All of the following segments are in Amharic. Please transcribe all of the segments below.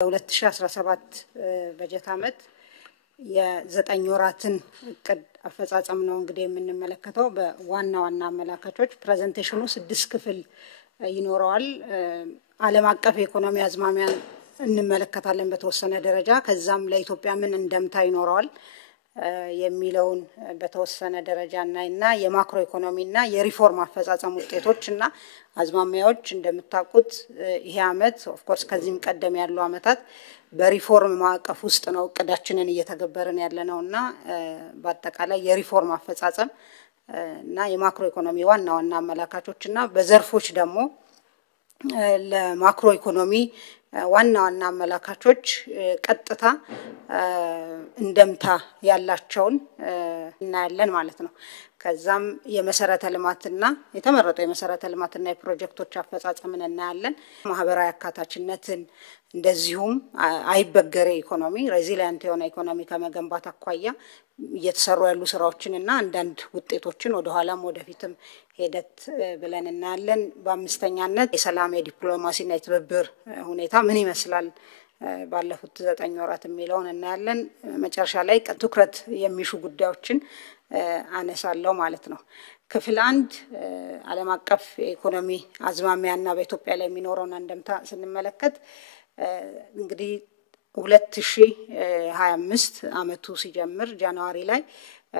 2017 በጀት ዓመት የዘጠኝ ወራትን እቅድ አፈጻጸም ነው እንግዲህ የምንመለከተው። በዋና ዋና አመላካቾች ፕሬዘንቴሽኑ 6 ክፍል ይኖረዋል። ዓለም አቀፍ ኢኮኖሚ አዝማሚያን እንመለከታለን በተወሰነ ደረጃ፣ ከዛም ለኢትዮጵያ ምን እንደምታ ይኖረዋል የሚለውን በተወሰነ ደረጃ እናይና የማክሮ ኢኮኖሚና የሪፎርም አፈጻጸም ውጤቶችና አዝማሚያዎች እንደምታውቁት ይሄ ዓመት ኦፍ ኮርስ ከዚህም ቀደም ያሉ ዓመታት በሪፎርም ማዕቀፍ ውስጥ ነው እቅዳችንን እየተገበረን ያለነውና በአጠቃላይ የሪፎርም አፈጻጸም እና የማክሮ ኢኮኖሚ ዋና ዋና አመላካቾችና በዘርፎች ደግሞ ለማክሮ ኢኮኖሚ ዋና ዋና አመላካቾች ቀጥታ እንደምታ ያላቸውን እናያለን ማለት ነው። ከዛም የመሰረተ ልማትና የተመረጡ የመሰረተ ልማትና የፕሮጀክቶች አፈጻጸምን እናያለን። ማህበራዊ አካታችነትን እንደዚሁም አይበገሬ ኢኮኖሚ ሬዚሊየንት የሆነ ኢኮኖሚ ከመገንባት አኳያ እየተሰሩ ያሉ ስራዎችንና አንዳንድ ውጤቶችን ወደ ኋላም ወደፊትም ሄደት ብለን እናያለን። በአምስተኛነት የሰላም የዲፕሎማሲና የትብብር ሁኔታ ምን ይመስላል ባለፉት 9 ወራት የሚለውን እናያለን። መጨረሻ ላይ ትኩረት የሚሹ ጉዳዮችን አነሳለሁ ማለት ነው። ክፍል 1 ዓለም አቀፍ ኢኮኖሚ አዝማሚያና በኢትዮጵያ ላይ የሚኖረውን አንደምታ ስንመለከት እንግዲህ 2025 አመቱ ሲጀምር ጃንዋሪ ላይ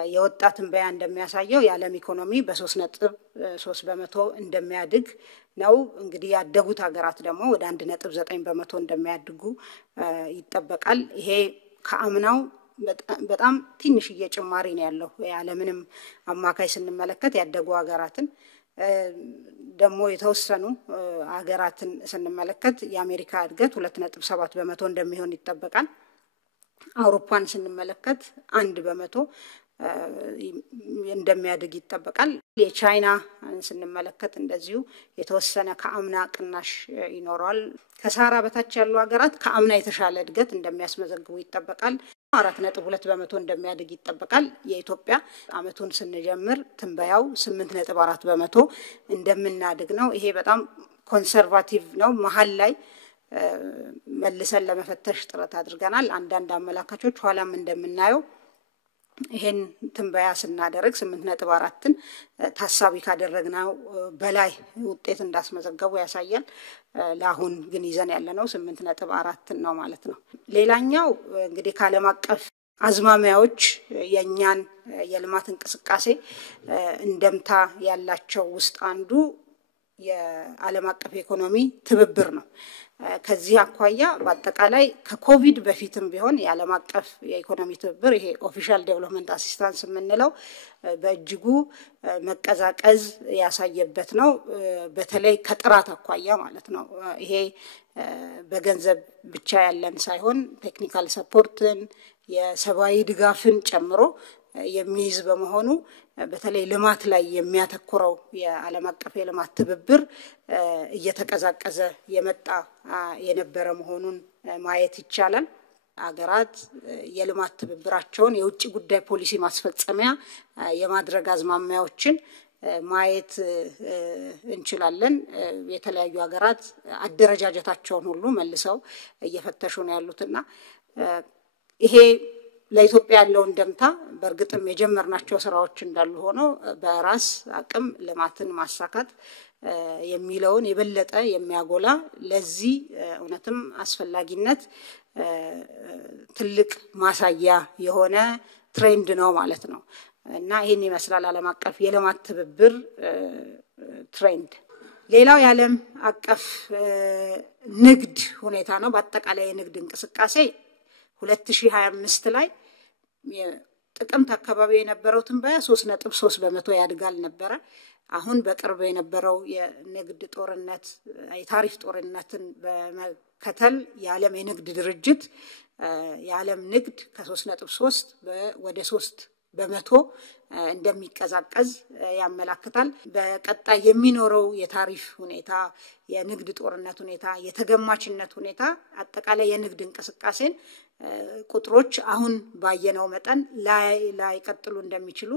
የወጣት ትንበያ እንደሚያሳየው የዓለም ኢኮኖሚ በ3.3 በመቶ እንደሚያድግ ነው። እንግዲህ ያደጉት ሀገራት ደግሞ ወደ 1.9 በመቶ እንደሚያድጉ ይጠበቃል። ይሄ ከአምናው በጣም ትንሽዬ ጭማሪ ነው ያለው። የዓለምንም አማካይ ስንመለከት ያደጉ ሀገራትን ደግሞ የተወሰኑ ሀገራትን ስንመለከት የአሜሪካ እድገት 2.7 በመቶ እንደሚሆን ይጠበቃል። አውሮፓን ስንመለከት 1 በመቶ እንደሚያድግ ይጠበቃል። የቻይና ስንመለከት እንደዚሁ የተወሰነ ከአምና ቅናሽ ይኖራል። ከሳራ በታች ያሉ ሀገራት ከአምና የተሻለ እድገት እንደሚያስመዘግቡ ይጠበቃል። 4.2 በመቶ እንደሚያድግ ይጠበቃል። የኢትዮጵያ አመቱን ስንጀምር ትንበያው 8.4 በመቶ እንደምናድግ ነው። ይሄ በጣም ኮንሰርቫቲቭ ነው። መሀል ላይ መልሰን ለመፈተሽ ጥረት አድርገናል። አንዳንድ አመላካቾች ኋላም እንደምናየው ይሄን ትንበያ ስናደርግ 8.4ን ታሳቢ ካደረግነው በላይ ውጤት እንዳስመዘገቡ ያሳያል። ለአሁን ግን ይዘን ያለነው 8.4 ነው ማለት ነው። ሌላኛው እንግዲህ ከዓለም አቀፍ አዝማሚያዎች የኛን የልማት እንቅስቃሴ እንደምታ ያላቸው ውስጥ አንዱ የዓለም አቀፍ ኢኮኖሚ ትብብር ነው። ከዚህ አኳያ በአጠቃላይ ከኮቪድ በፊትም ቢሆን የዓለም አቀፍ የኢኮኖሚ ትብብር ይሄ ኦፊሻል ዴቨሎፕመንት አሲስታንስ የምንለው በእጅጉ መቀዛቀዝ ያሳየበት ነው። በተለይ ከጥራት አኳያ ማለት ነው። ይሄ በገንዘብ ብቻ ያለን ሳይሆን ቴክኒካል ሰፖርትን የሰብአዊ ድጋፍን ጨምሮ የሚይዝ በመሆኑ በተለይ ልማት ላይ የሚያተኩረው የዓለም አቀፍ የልማት ትብብር እየተቀዛቀዘ የመጣ የነበረ መሆኑን ማየት ይቻላል። አገራት የልማት ትብብራቸውን የውጭ ጉዳይ ፖሊሲ ማስፈጸሚያ የማድረግ አዝማሚያዎችን ማየት እንችላለን። የተለያዩ ሀገራት አደረጃጀታቸውን ሁሉ መልሰው እየፈተሹ ነው ያሉትና ይሄ ለኢትዮጵያ ያለው እንደምታ በእርግጥም የጀመርናቸው ስራዎች እንዳሉ ሆኖ በራስ አቅም ልማትን ማሳካት የሚለውን የበለጠ የሚያጎላ ለዚህ እውነትም አስፈላጊነት ትልቅ ማሳያ የሆነ ትሬንድ ነው ማለት ነው። እና ይሄን ይመስላል ዓለም አቀፍ የልማት ትብብር ትሬንድ። ሌላው የዓለም አቀፍ ንግድ ሁኔታ ነው። በአጠቃላይ የንግድ እንቅስቃሴ 2025 ላይ ጥቅምት አካባቢ የነበረው ትንበያ 3.3 በመቶ ያድጋል ነበር። አሁን በቅርብ የነበረው የንግድ ጦርነት የታሪፍ ጦርነትን በመከተል የዓለም የንግድ ድርጅት የዓለም ንግድ ከ3.3 ወደ 3 በመቶ እንደሚቀዛቀዝ ያመላክታል። በቀጣይ የሚኖረው የታሪፍ ሁኔታ የንግድ ጦርነት ሁኔታ የተገማችነት ሁኔታ አጠቃላይ የንግድ እንቅስቃሴን ቁጥሮች አሁን ባየነው መጠን ላይ ቀጥሉ እንደሚችሉ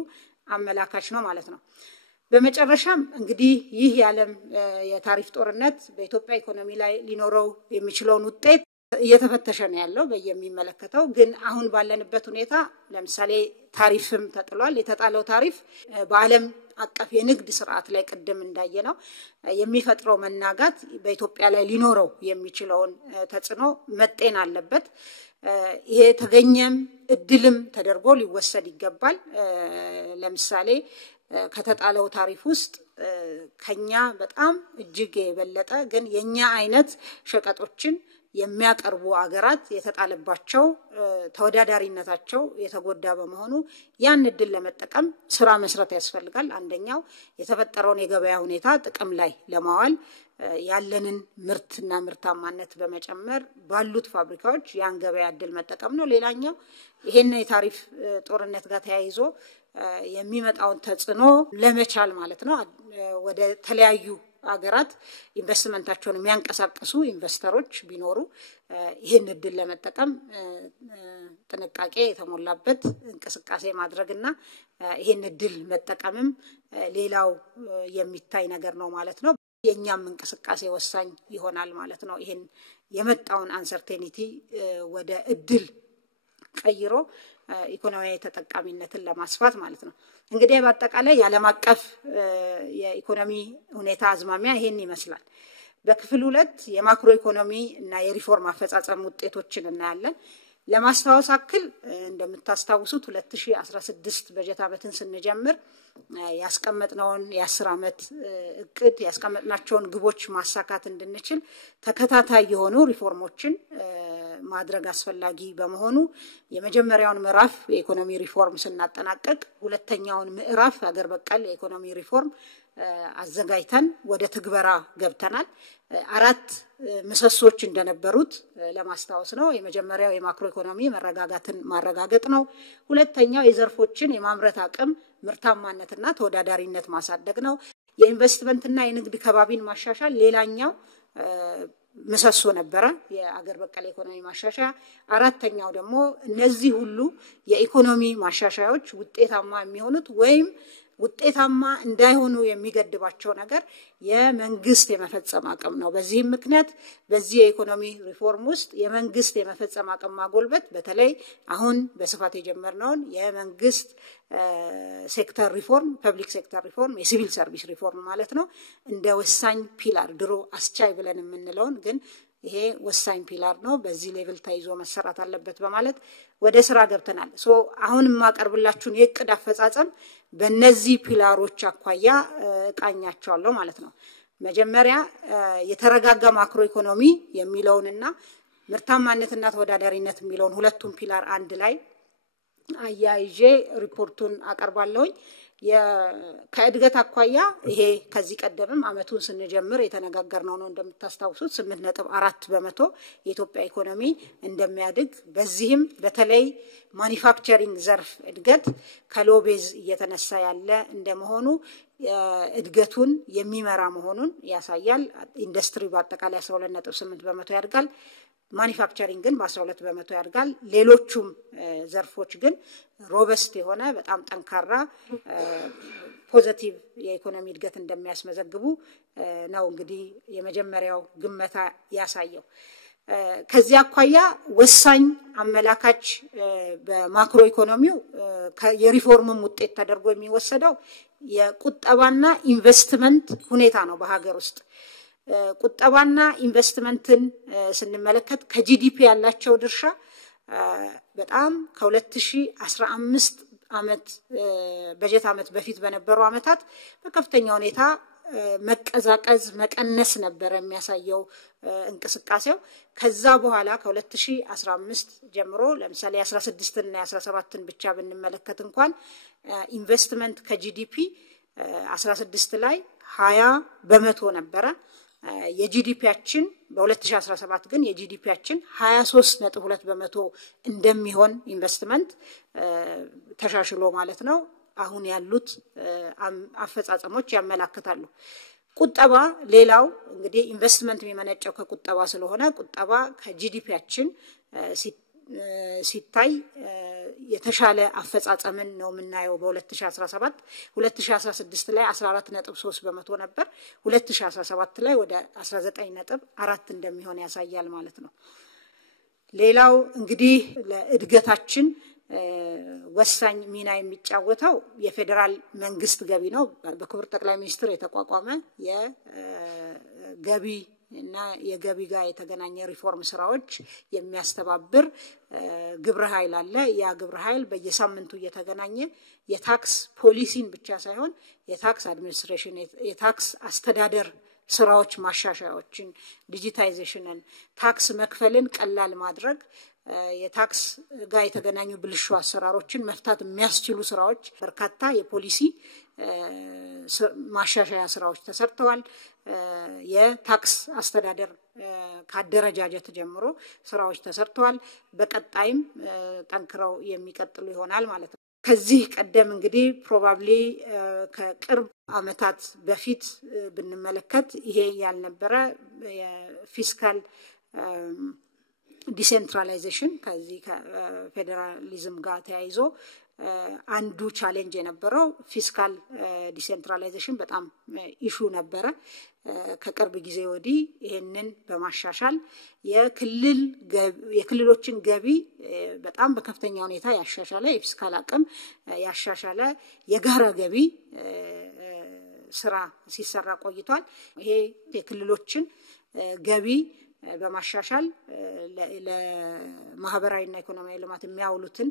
አመላካች ነው ማለት ነው። በመጨረሻም እንግዲህ ይህ የዓለም የታሪፍ ጦርነት በኢትዮጵያ ኢኮኖሚ ላይ ሊኖረው የሚችለውን ውጤት እየተፈተሸ ነው ያለው በየሚመለከተው ግን አሁን ባለንበት ሁኔታ ለምሳሌ ታሪፍም ተጥሏል የተጣለው ታሪፍ በአለም አቀፍ የንግድ ስርዓት ላይ ቀደም እንዳየነው የሚፈጥረው መናጋት በኢትዮጵያ ላይ ሊኖረው የሚችለውን ተጽዕኖ መጤን አለበት ይሄ ተገኘም እድልም ተደርጎ ሊወሰድ ይገባል ለምሳሌ ከተጣለው ታሪፍ ውስጥ ከኛ በጣም እጅግ የበለጠ ግን የኛ አይነት ሸቀጦችን የሚያቀርቡ አገራት የተጣለባቸው ተወዳዳሪነታቸው የተጎዳ በመሆኑ ያን እድል ለመጠቀም ስራ መስራት ያስፈልጋል አንደኛው የተፈጠረውን የገበያ ሁኔታ ጥቅም ላይ ለማዋል ያለንን ምርትና ምርታማነት በመጨመር ባሉት ፋብሪካዎች ያን ገበያ እድል መጠቀም ነው ሌላኛው ይሄን የታሪፍ ጦርነት ጋር ተያይዞ የሚመጣውን ተጽዕኖ ለመቻል ማለት ነው ወደ ተለያዩ አገራት ኢንቨስትመንታቸውን የሚያንቀሳቅሱ ኢንቨስተሮች ቢኖሩ ይሄን እድል ለመጠቀም ጥንቃቄ የተሞላበት እንቅስቃሴ ማድረግና ይሄን እድል መጠቀምም ሌላው የሚታይ ነገር ነው ማለት ነው የኛም እንቅስቃሴ ወሳኝ ይሆናል ማለት ነው ይሄን የመጣውን አንሰርቴኒቲ ወደ እድል ቀይሮ ኢኮኖሚያዊ ተጠቃሚነትን ለማስፋት ማለት ነው እንግዲህ በአጠቃላይ የዓለም አቀፍ የኢኮኖሚ ሁኔታ አዝማሚያ ይሄን ይመስላል በክፍል 2 የማክሮ ኢኮኖሚ እና የሪፎርም አፈጻጸም ውጤቶችን እናያለን ለማስተዋወስ አክል እንደምታስታውሱት 2016 በጀት ዓመትን ስንጀምር ያስቀመጥነውን የ10 ዓመት እቅድ ያስቀመጥናቸውን ግቦች ማሳካት እንድንችል ተከታታይ የሆኑ ሪፎርሞችን ማድረግ አስፈላጊ በመሆኑ የመጀመሪያውን ምዕራፍ የኢኮኖሚ ሪፎርም ስናጠናቀቅ ሁለተኛውን ምዕራፍ ሀገር በቀል የኢኮኖሚ ሪፎርም አዘጋጅተን ወደ ትግበራ ገብተናል አራት ምሰሶች እንደነበሩት ለማስተዋወስ ነው የመጀመሪያው የማክሮ ኢኮኖሚ መረጋጋትን ማረጋገጥ ነው ሁለተኛው የዘርፎችን የማምረት አቅም ምርታማነትና ተወዳዳሪነት ማሳደግ ነው የኢንቨስትመንትና የንግድ ከባቢን ማሻሻል ሌላኛው ምሰሶ ነበረ የአገር በቀል ኢኮኖሚ ማሻሻያ አራተኛው ደግሞ እነዚህ ሁሉ የኢኮኖሚ ማሻሻያዎች ውጤታማ የሚሆኑት ወይም ውጤታማ እንዳይሆኑ የሚገድባቸው ነገር የመንግስት የመፈጸም አቅም ነው በዚህ ምክንያት በዚህ የኢኮኖሚ ሪፎርም ውስጥ የመንግስት የመፈጸም አቅም ማጎልበት በተለይ አሁን በስፋት የጀመርነው የመንግስት ሴክተር ሪፎርም ፐብሊክ ሴክተር ሪፎርም የሲቪል ሰርቪስ ሪፎርም ማለት ነው እንደ ወሳኝ ፒላር ድሮ አስቻይ ብለን የምንለውን ግን ይሄ ወሳኝ ፒላር ነው በዚህ ሌቭል ታይዞ መሰራት አለበት በማለት ወደ ስራ ገብተናል ሶ አሁን ማቀርብላችሁን የቅድ አፈጻጸም በእነዚህ ፒላሮች አኳያ ቃኛቸዋለሁ ማለት ነው መጀመሪያ የተረጋጋ ማክሮ ኢኮኖሚ የሚለውንና ምርታማነትና ተወዳዳሪነት የሚለውን ሁለቱም ፒላር አንድ ላይ አያይዤ ሪፖርቱን አቀርባለሁ ከእድገት አኳያ ይሄ ከዚህ ቀደምም አመቱን ስንጀምር የተነጋገርነው ነው እንደምታስታውሱት 8.4% የኢትዮጵያ ኢኮኖሚ እንደሚያድግ በዚህም በተለይ ማኒፋክቸሪንግ ዘርፍ እድገት ከሎቤዝ እየተነሳ ያለ እንደመሆኑ እድገቱን የሚመራ መሆኑን ያሳያል ኢንዱስትሪ በአጠቃላይ 12.8% ያድጋል ማኒፋክቸሪንግ ግን በ12% ያድጋል ሌሎቹም ዘርፎች ግን ሮበስት የሆነ በጣም ጠንካራ ፖዚቲቭ የኢኮኖሚ እድገት እንደሚያስመዘግቡ ነው እንግዲህ የመጀመሪያው ግመታ ያሳየው ከዚህ አኳያ ወሳኝ አመላካች በማክሮ ኢኮኖሚው የሪፎርምም ውጤት ተደርጎ የሚወሰደው የቁጠባና ኢንቨስትመንት ሁኔታ ነው በሀገር ውስጥ ቁጠባና ኢንቨስትመንትን ስንመለከት ከጂዲፒ ያላቸው ድርሻ በጣም ከ2015 አመት በጀት አመት በፊት በነበረው አመታት በከፍተኛ ሁኔታ መቀዛቀዝ መቀነስ ነበር የሚያሳየው እንቅስቃሴው ከዛ በኋላ ከ2015 ጀምሮ ለምሳሌ 16 እና 17ን ብቻ ብንመለከት እንኳን ኢንቨስትመንት ከጂዲፒ 16 ላይ 20% ነበረ የጂዲፒያችን በ2017 ግን የጂዲፒያችን 23.2% እንደሚሆን ኢንቨስትመንት ተሻሽሎ ማለት ነው አሁን ያሉት አፈጻጸሞች ያመላክታሉ ቁጠባ ሌላው እንግዲህ ኢንቨስትመንት የሚመነጨው ከቁጠባ ስለሆነ ቁጠባ ከጂዲፒያችን ሲታይ የተሻለ አፈጻጸምን ነው የምናየው በ2017 2016 ላይ 14.3% ነበር 2017 ላይ ወደ 19.4 እንደሚሆን ያሳያል ማለት ነው ሌላው እንግዲህ ለእድገታችን ወሳኝ ሚና የሚጫወተው የፌደራል መንግስት ገቢ ነው። በክቡር ጠቅላይ ሚኒስትር የተቋቋመ የገቢ እና የገቢ ጋር የተገናኘ ሪፎርም ስራዎች የሚያስተባብር ግብረ ኃይል አለ። ያ ግብረ ኃይል በየሳምንቱ እየተገናኘ የታክስ ፖሊሲን ብቻ ሳይሆን የታክስ አድሚኒስትሬሽን የታክስ አስተዳደር ስራዎች ማሻሻያዎችን፣ ዲጂታይዜሽንን፣ ታክስ መክፈልን ቀላል ማድረግ፣ የታክስ ጋር የተገናኙ ብልሹ አሰራሮችን መፍታት የሚያስችሉ ስራዎች በርካታ የፖሊሲ ማሻሻያ ስራዎች ተሰርተዋል። የታክስ አስተዳደር ካደረጃጀት ጀምሮ ስራዎች ተሰርተዋል። በቀጣይም ጠንክረው የሚቀጥሉ ይሆናል ማለት ነው። ከዚህ ቀደም እንግዲህ ፕሮባብሊ ከቅርብ አመታት በፊት ብንመለከት ይሄ ያልነበረ የፊስካል ዲሴንትራላይዜሽን ከዚህ ከፌደራሊዝም ጋር ተያይዞ አንዱ ቻሌንጅ የነበረው ፊስካል ዲሴንትራላይዜሽን በጣም ኢሹ ነበረ። ከቅርብ ጊዜ ወዲህ ይሄንን በማሻሻል የክልሎችን ገቢ በጣም በከፍተኛ ሁኔታ ያሻሻለ የፊስካል አቅም ያሻሻለ የጋራ ገቢ ስራ ሲሰራ ቆይቷል። ይሄ የክልሎችን ገቢ በማሻሻል ለማህበራዊና ኢኮኖሚያዊ ልማት የሚያውሉትን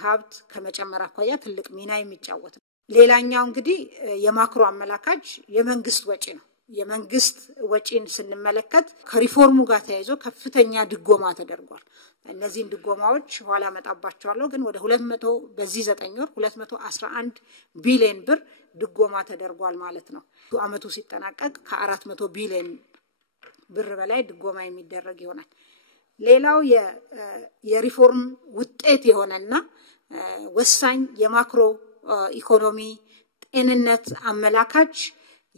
ሀብት ከመጨመር አኳያ ትልቅ ሚና የሚጫወት ነው። ሌላኛው እንግዲህ የማክሮ አመላካች የመንግስት ወጪ ነው። የመንግስት ወጪን ስንመለከት ከሪፎርሙ ጋር ተያይዞ ከፍተኛ ድጎማ ተደርጓል። እነዚህን ድጎማዎች ኋላ መጣባቸዋለሁ፣ ግን ወደ 200 በዚህ 9 ወር 211 ቢሊዮን ብር ድጎማ ተደርጓል ማለት ነው። አመቱ ሲጠናቀቅ ከ400 ቢሊዮን ብር በላይ ድጎማ የሚደረግ ይሆናል። ሌላው የሪፎርም ውጤት የሆነና ወሳኝ የማክሮ ኢኮኖሚ ጤንነት አመላካች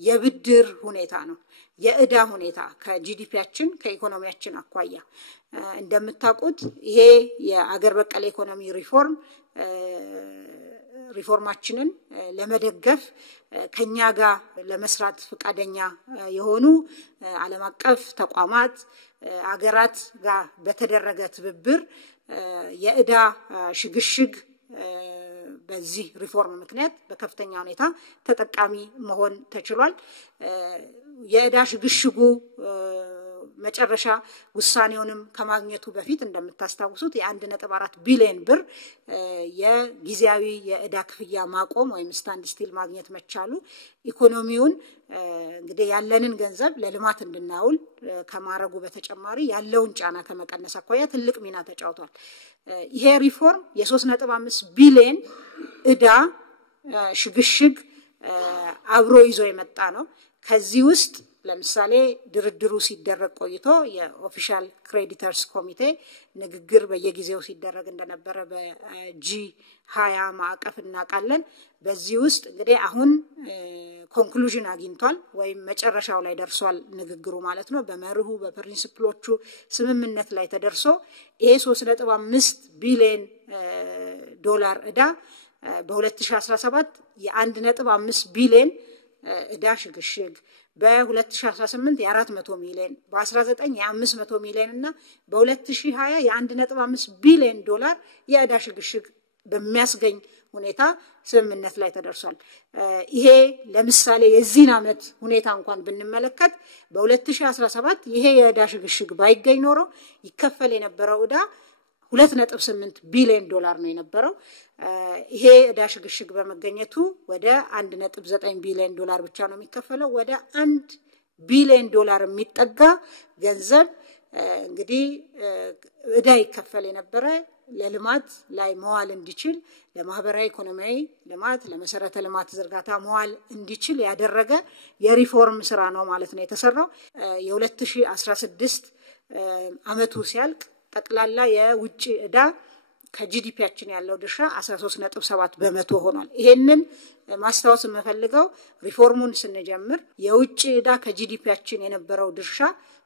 የብድር ሁኔታ ነው። የዕዳ ሁኔታ ከጂዲፒያችን ከኢኮኖሚያችን አኳያ እንደምታውቁት ይሄ የአገር በቀል ኢኮኖሚ ሪፎርማችንን ለመደገፍ ከኛ ጋር ለመስራት ፈቃደኛ የሆኑ ዓለም አቀፍ ተቋማት አገራት ጋር በተደረገ ትብብር የዕዳ ሽግሽግ በዚህ ሪፎርም ምክንያት በከፍተኛ ሁኔታ ተጠቃሚ መሆን ተችሏል። የዕዳ ሽግሽጉ መጨረሻ ውሳኔውንም ከማግኘቱ በፊት እንደምታስታውሱት የ1.4 ቢሊዮን ብር የጊዜያዊ የዕዳ ክፍያ ማቆም ወይም ስታንድ ስቲል ማግኘት መቻሉ ኢኮኖሚውን እንግዲህ ያለንን ገንዘብ ለልማት እንድናውል ከማረጉ በተጨማሪ ያለውን ጫና ከመቀነስ አኳያ ትልቅ ሚና ተጫውቷል። ይሄ ሪፎርም የ3.5 ቢሊዮን ዕዳ ሽግሽግ አብሮ ይዞ የመጣ ነው። ከዚህ ውስጥ ለምሳሌ ድርድሩ ሲደረግ ቆይቶ የኦፊሻል ክሬዲተርስ ኮሚቴ ንግግር በየጊዜው ሲደረግ እንደነበረ በጂ20 ማዕቀፍ እናውቃለን። በዚህ ውስጥ እንግዲህ አሁን ኮንክሉዥን አግኝቷል ወይም መጨረሻው ላይ ደርሷል ንግግሩ ማለት ነው። በመርሁ በፕሪንሲፕሎቹ ስምምነት ላይ ተደርሶ ይሄ 3.5 ቢሊዮን ዶላር ዕዳ በ2017 የ1.5 ቢሊዮን ዕዳ ሽግሽግ በ2018 የ400 ሚሊዮን በ19 የ500 ሚሊዮን እና በ2020 የ1.5 ቢሊዮን ዶላር የዕዳ ሽግሽግ በሚያስገኝ ሁኔታ ስምምነት ላይ ተደርሷል። ይሄ ለምሳሌ የዚህን አመት ሁኔታ እንኳን ብንመለከት በ2017 ይሄ የዕዳ ሽግሽግ ባይገኝ ኖሮ ይከፈል የነበረው ዕዳ 2.8 ቢሊዮን ዶላር ነው የነበረው። ይሄ ዕዳ ሽግሽግ በመገኘቱ ወደ 1.9 ቢሊዮን ዶላር ብቻ ነው የሚከፈለው። ወደ 1 ቢሊዮን ዶላር የሚጠጋ ገንዘብ እንግዲህ ዕዳ ይከፈል የነበረ ለልማት ላይ መዋል እንዲችል ለማህበራዊ ኢኮኖሚያዊ ልማት ለመሰረተ ልማት ዝርጋታ መዋል እንዲችል ያደረገ የሪፎርም ስራ ነው ማለት ነው የተሰራው። የ2016 አመቱ ሲያልቅ ጠቅላላ የውጭ ዕዳ ከጂዲፒያችን ያለው ድርሻ 13.7 በመቶ ሆኗል። ይሄንን ማስታወስ የምፈልገው ሪፎርሙን ስንጀምር የውጭ ዕዳ ከጂዲፒያችን የነበረው ድርሻ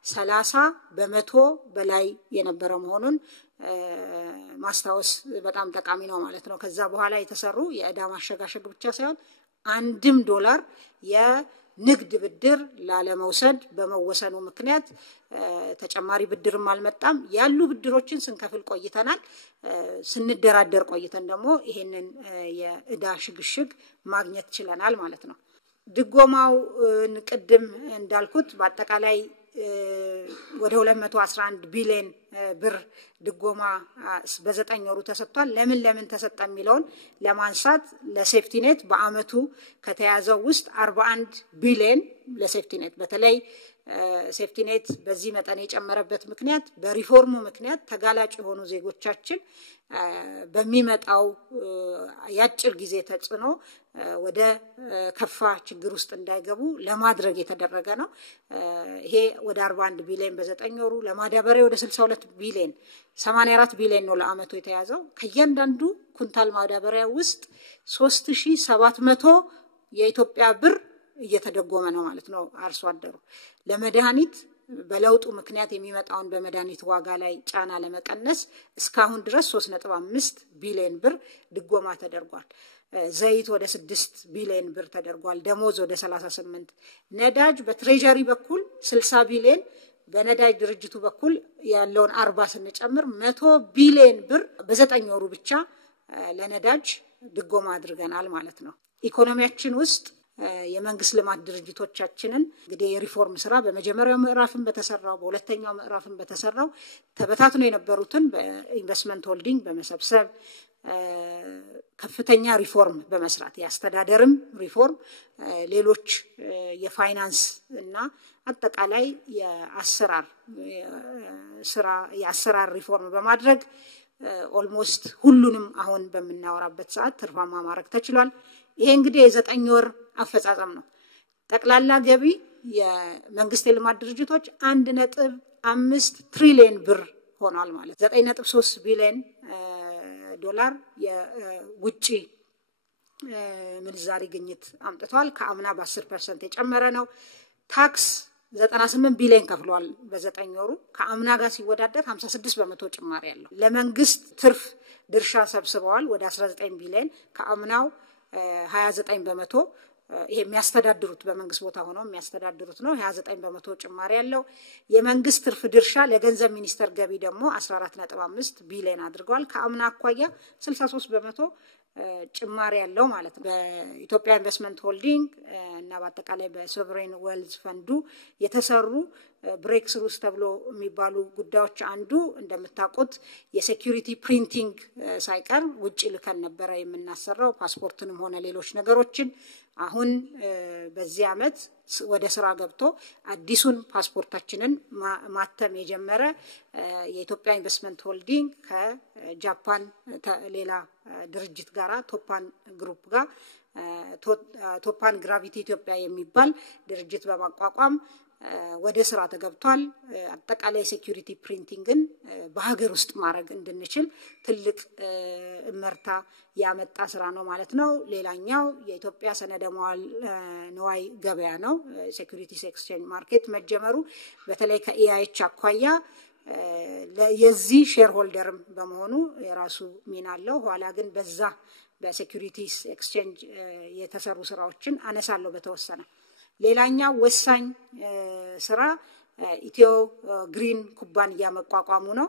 30 በመቶ በላይ የነበረ መሆኑን ማስታወስ በጣም ጠቃሚ ነው ማለት ነው። ከዛ በኋላ የተሰሩ የዕዳ ማሸጋሸግ ብቻ ሳይሆን $1 ንግድ ብድር ላለመውሰድ በመወሰኑ ምክንያት ተጨማሪ ብድርም አልመጣም ያሉ ብድሮችን ስንከፍል ቆይተናል ስንደራደር ቆይተን ደግሞ ይሄንን የዕዳ ሽግሽግ ማግኘት ችለናል ማለት ነው ድጎማው ቅድም እንዳልኩት በአጠቃላይ ወደ 211 ቢሊዮን ብር ድጎማ በ9 ወሩ ተሰጥቷል ለምን ተሰጠ የሚለውን ለማንሳት ለሴፍቲ ኔት በአመቱ ከተያዘው ውስጥ 41 ቢሊዮን ለሴፍቲ ኔት በተለይ ሴፍቲ ኔት በዚህ መጠን የጨመረበት ምክንያት በሪፎርሙ ምክንያት ተጋላጭ የሆኑ ዜጎቻችን በሚመጣው ያጭር ጊዜ ተጽኖ ወደ ከፋ ችግር ውስጥ እንዳይገቡ ለማድረግ የተደረገ ነው ይሄ ወደ 41 ቢሊዮን በ9 ወሩ ለማዳበሪያ ወደ 62 ቢሊዮን 84 ቢሊዮን ነው ለአመቱ የተያዘው ከእያንዳንዱ ኩንታል ማዳበሪያ ውስጥ 3700 የኢትዮጵያ ብር እየተደጎመ ነው ማለት ነው አርሶ አደሩ ለመድኃኒት በለውጡ ምክንያት የሚመጣውን በመድኃኒት ዋጋ ላይ ጫና ለመቀነስ እስካሁን ድረስ 3.5 ቢሊዮን ብር ድጎማ ተደርጓል ዘይት ወደ 6 ቢሊዮን ብር ተደርጓል ደሞዝ ወደ 38 ነዳጅ በትሬጀሪ በኩል 60 ቢሊዮን በነዳጅ ድርጅቱ በኩል ያለውን 40 ስንጨምር 100 ቢሊዮን ብር በ9 ወሩ ብቻ ለነዳጅ ድጎማ አድርገናል ማለት ነው ኢኮኖሚያችን ውስጥ የመንግስት ልማት ድርጅቶቻችንን እንግዲህ የሪፎርም ስራ በመጀመሪያው ምዕራፍን በተሰራው በሁለተኛው ምዕራፍን በተሰራው ተበታትነው የነበሩትን በኢንቨስትመንት ሆልዲንግ በመሰብሰብ ከፍተኛ ሪፎርም በመስራት ያስተዳደርም ሪፎርም ሌሎች የፋይናንስ እና አጠቃላይ የአሰራር ሪፎርም በማድረግ ኦልሞስት ሁሉንም አሁን በመናወራበት ሰዓት ትርፋማ ማድረግ ተችሏል ይሄ እንግዲህ የ9 ወር አፈጻጸም ነው ጠቅላላ ገቢ የመንግስት የልማት ድርጅቶች 1.5 ትሪሊዮን ብር ሆኗል ማለት 9.3 ቢሊዮን ዶላር የውጪ ምንዛሪ ግኝት አምጥቷል ከአምና በ10% የጨመረ ነው ታክስ 98 ቢሊዮን ከፍሏል በ9 ወሩ ከአምና ጋር ሲወዳደር 56% ጭማሪ ያለው ለመንግስት ትርፍ ድርሻ ሰብስበዋል ወደ 19 ቢሊዮን ከአምናው 29% ይሄ የሚያስተዳድሩት በመንግስት ቦታ ሆኖ የሚያስተዳድሩት ነው 29% ጭማሪ ያለው የመንግስት ትርፍ ድርሻ ለገንዘብ ሚኒስተር ገቢ ደግሞ 14.5 ቢሊዮን አድርገዋል ከአምና አኳያ 63% ጭማሪ ያለው ማለት ነው በኢትዮጵያ ኢንቨስትመንት ሆልዲንግ እና በአጠቃላይ በሶቨሬን ዌልዝ ፈንዱ የተሰሩ ብሬክስሩስ ተብሎ የሚባሉ ጉዳዮች አንዱ እንደምታውቁት የሴኩሪቲ ፕሪንቲንግ ሳይቀር ውጪ ልከን ነበር የምናሰራው ፓስፖርትንም ሆነ ሌሎች ነገሮችን አሁን በዚህ አመት ወደ ስራ ገብቶ አዲሱን ፓስፖርታችንን ማተም የጀመረ የኢትዮጵያ ኢንቨስትመንት ሆልዲንግ ከጃፓን ሌላ ድርጅት ጋራ ቶፓን ግሩፕ ጋር ቶፓን ግራቪቲ ኢትዮጵያ የሚባል ድርጅት በማቋቋም ወደ ስራ ተገብቷል አጠቃላይ ሴኩሪቲ ፕሪንቲንግን በሀገር ውስጥ ማድረግ እንድንችል ትልቅ እመርታ ያመጣ ስራ ነው ማለት ነው ሌላኛው የኢትዮጵያ ሰነደ መዋዕለ ንዋይ ገበያ ነው ሴኩሪቲስ ኤክስቼንጅ ማርኬት መጀመሩ በተለይ ከኢአይኤች አኳያ የዚህ ሼር ሆልደርም በመሆኑ የራሱ ሚና አለው ኋላ ግን በዛ በሴኩሪቲስ ኤክስቼንጅ የተሰሩ ስራዎችን አነሳለሁ በተወሰነ ሌላኛው ወሳኝ ስራ ኢትዮ ግሪን ኩባንያ መቋቋሙ ነው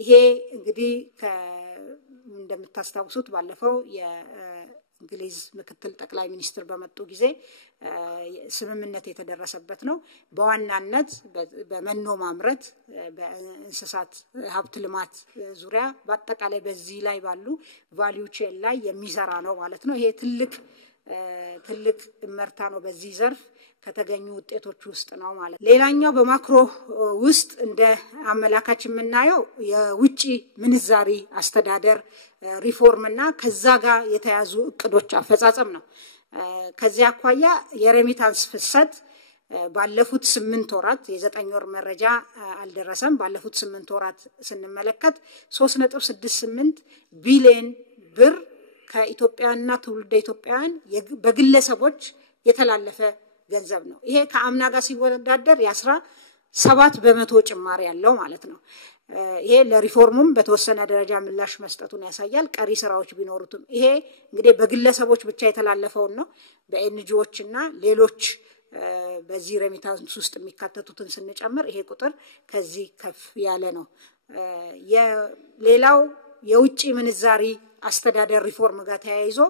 ይሄ እንግዲህ እንደምታስታውሱት ባለፈው የእንግሊዝ ምክትል ጠቅላይ ሚኒስትር በመጡ ጊዜ ስምምነት የተደረሰበት ነው በዋናነት በመኖ ማምረት በእንስሳት ሀብት ልማት ዙሪያ በአጠቃላይ በዚህ ላይ ባሉ ቫልዩ ቼን ላይ የሚሰራ ነው ማለት ነው ይሄ ትልቅ እመርታ ነው በዚህ ዘርፍ ከተገኙ ውጤቶች ውስጥ ነው ማለት ሌላኛው በማክሮ ውስጥ እንደ አመላካች የምናየው የውጪ ምንዛሪ አስተዳደር ሪፎርምና ከዛ ጋር የተያዙ እቅዶች አፈጻጸም ነው ከዚያ አኳያ የሬሚታንስ ፍሰት ባለፉት 8 ወራት የ9 ወር መረጃ አልደረሰም ባለፉት 8 ወራት ስንመለከት 3.68 ቢሊዮን ብር ከኢትዮጵያና ትውልደ ኢትዮጵያውያን በግለሰቦች የተላለፈ ገንዘብ ነው ይሄ ከአምና ጋር ሲወዳደር የ17% ጭማሪ ያለው ማለት ነው ይሄ ለሪፎርሙም በተወሰነ ደረጃ ምላሽ መስጠቱን ያሳያል ቀሪ ስራዎች ቢኖሩትም ይሄ እንግዲህ በግለሰቦች ብቻ የተላለፈው ነው በኤንጂኦዎችና ሌሎች በዚህ ሬሚታንስ ውስጥ የሚካተቱትን ስንጨምር ይሄ ቁጥር ከዚህ ከፍ ያለ ነው የሌላው የውጪ ምንዛሪ አስተዳደር ሪፎርም ጋር ተያይዞ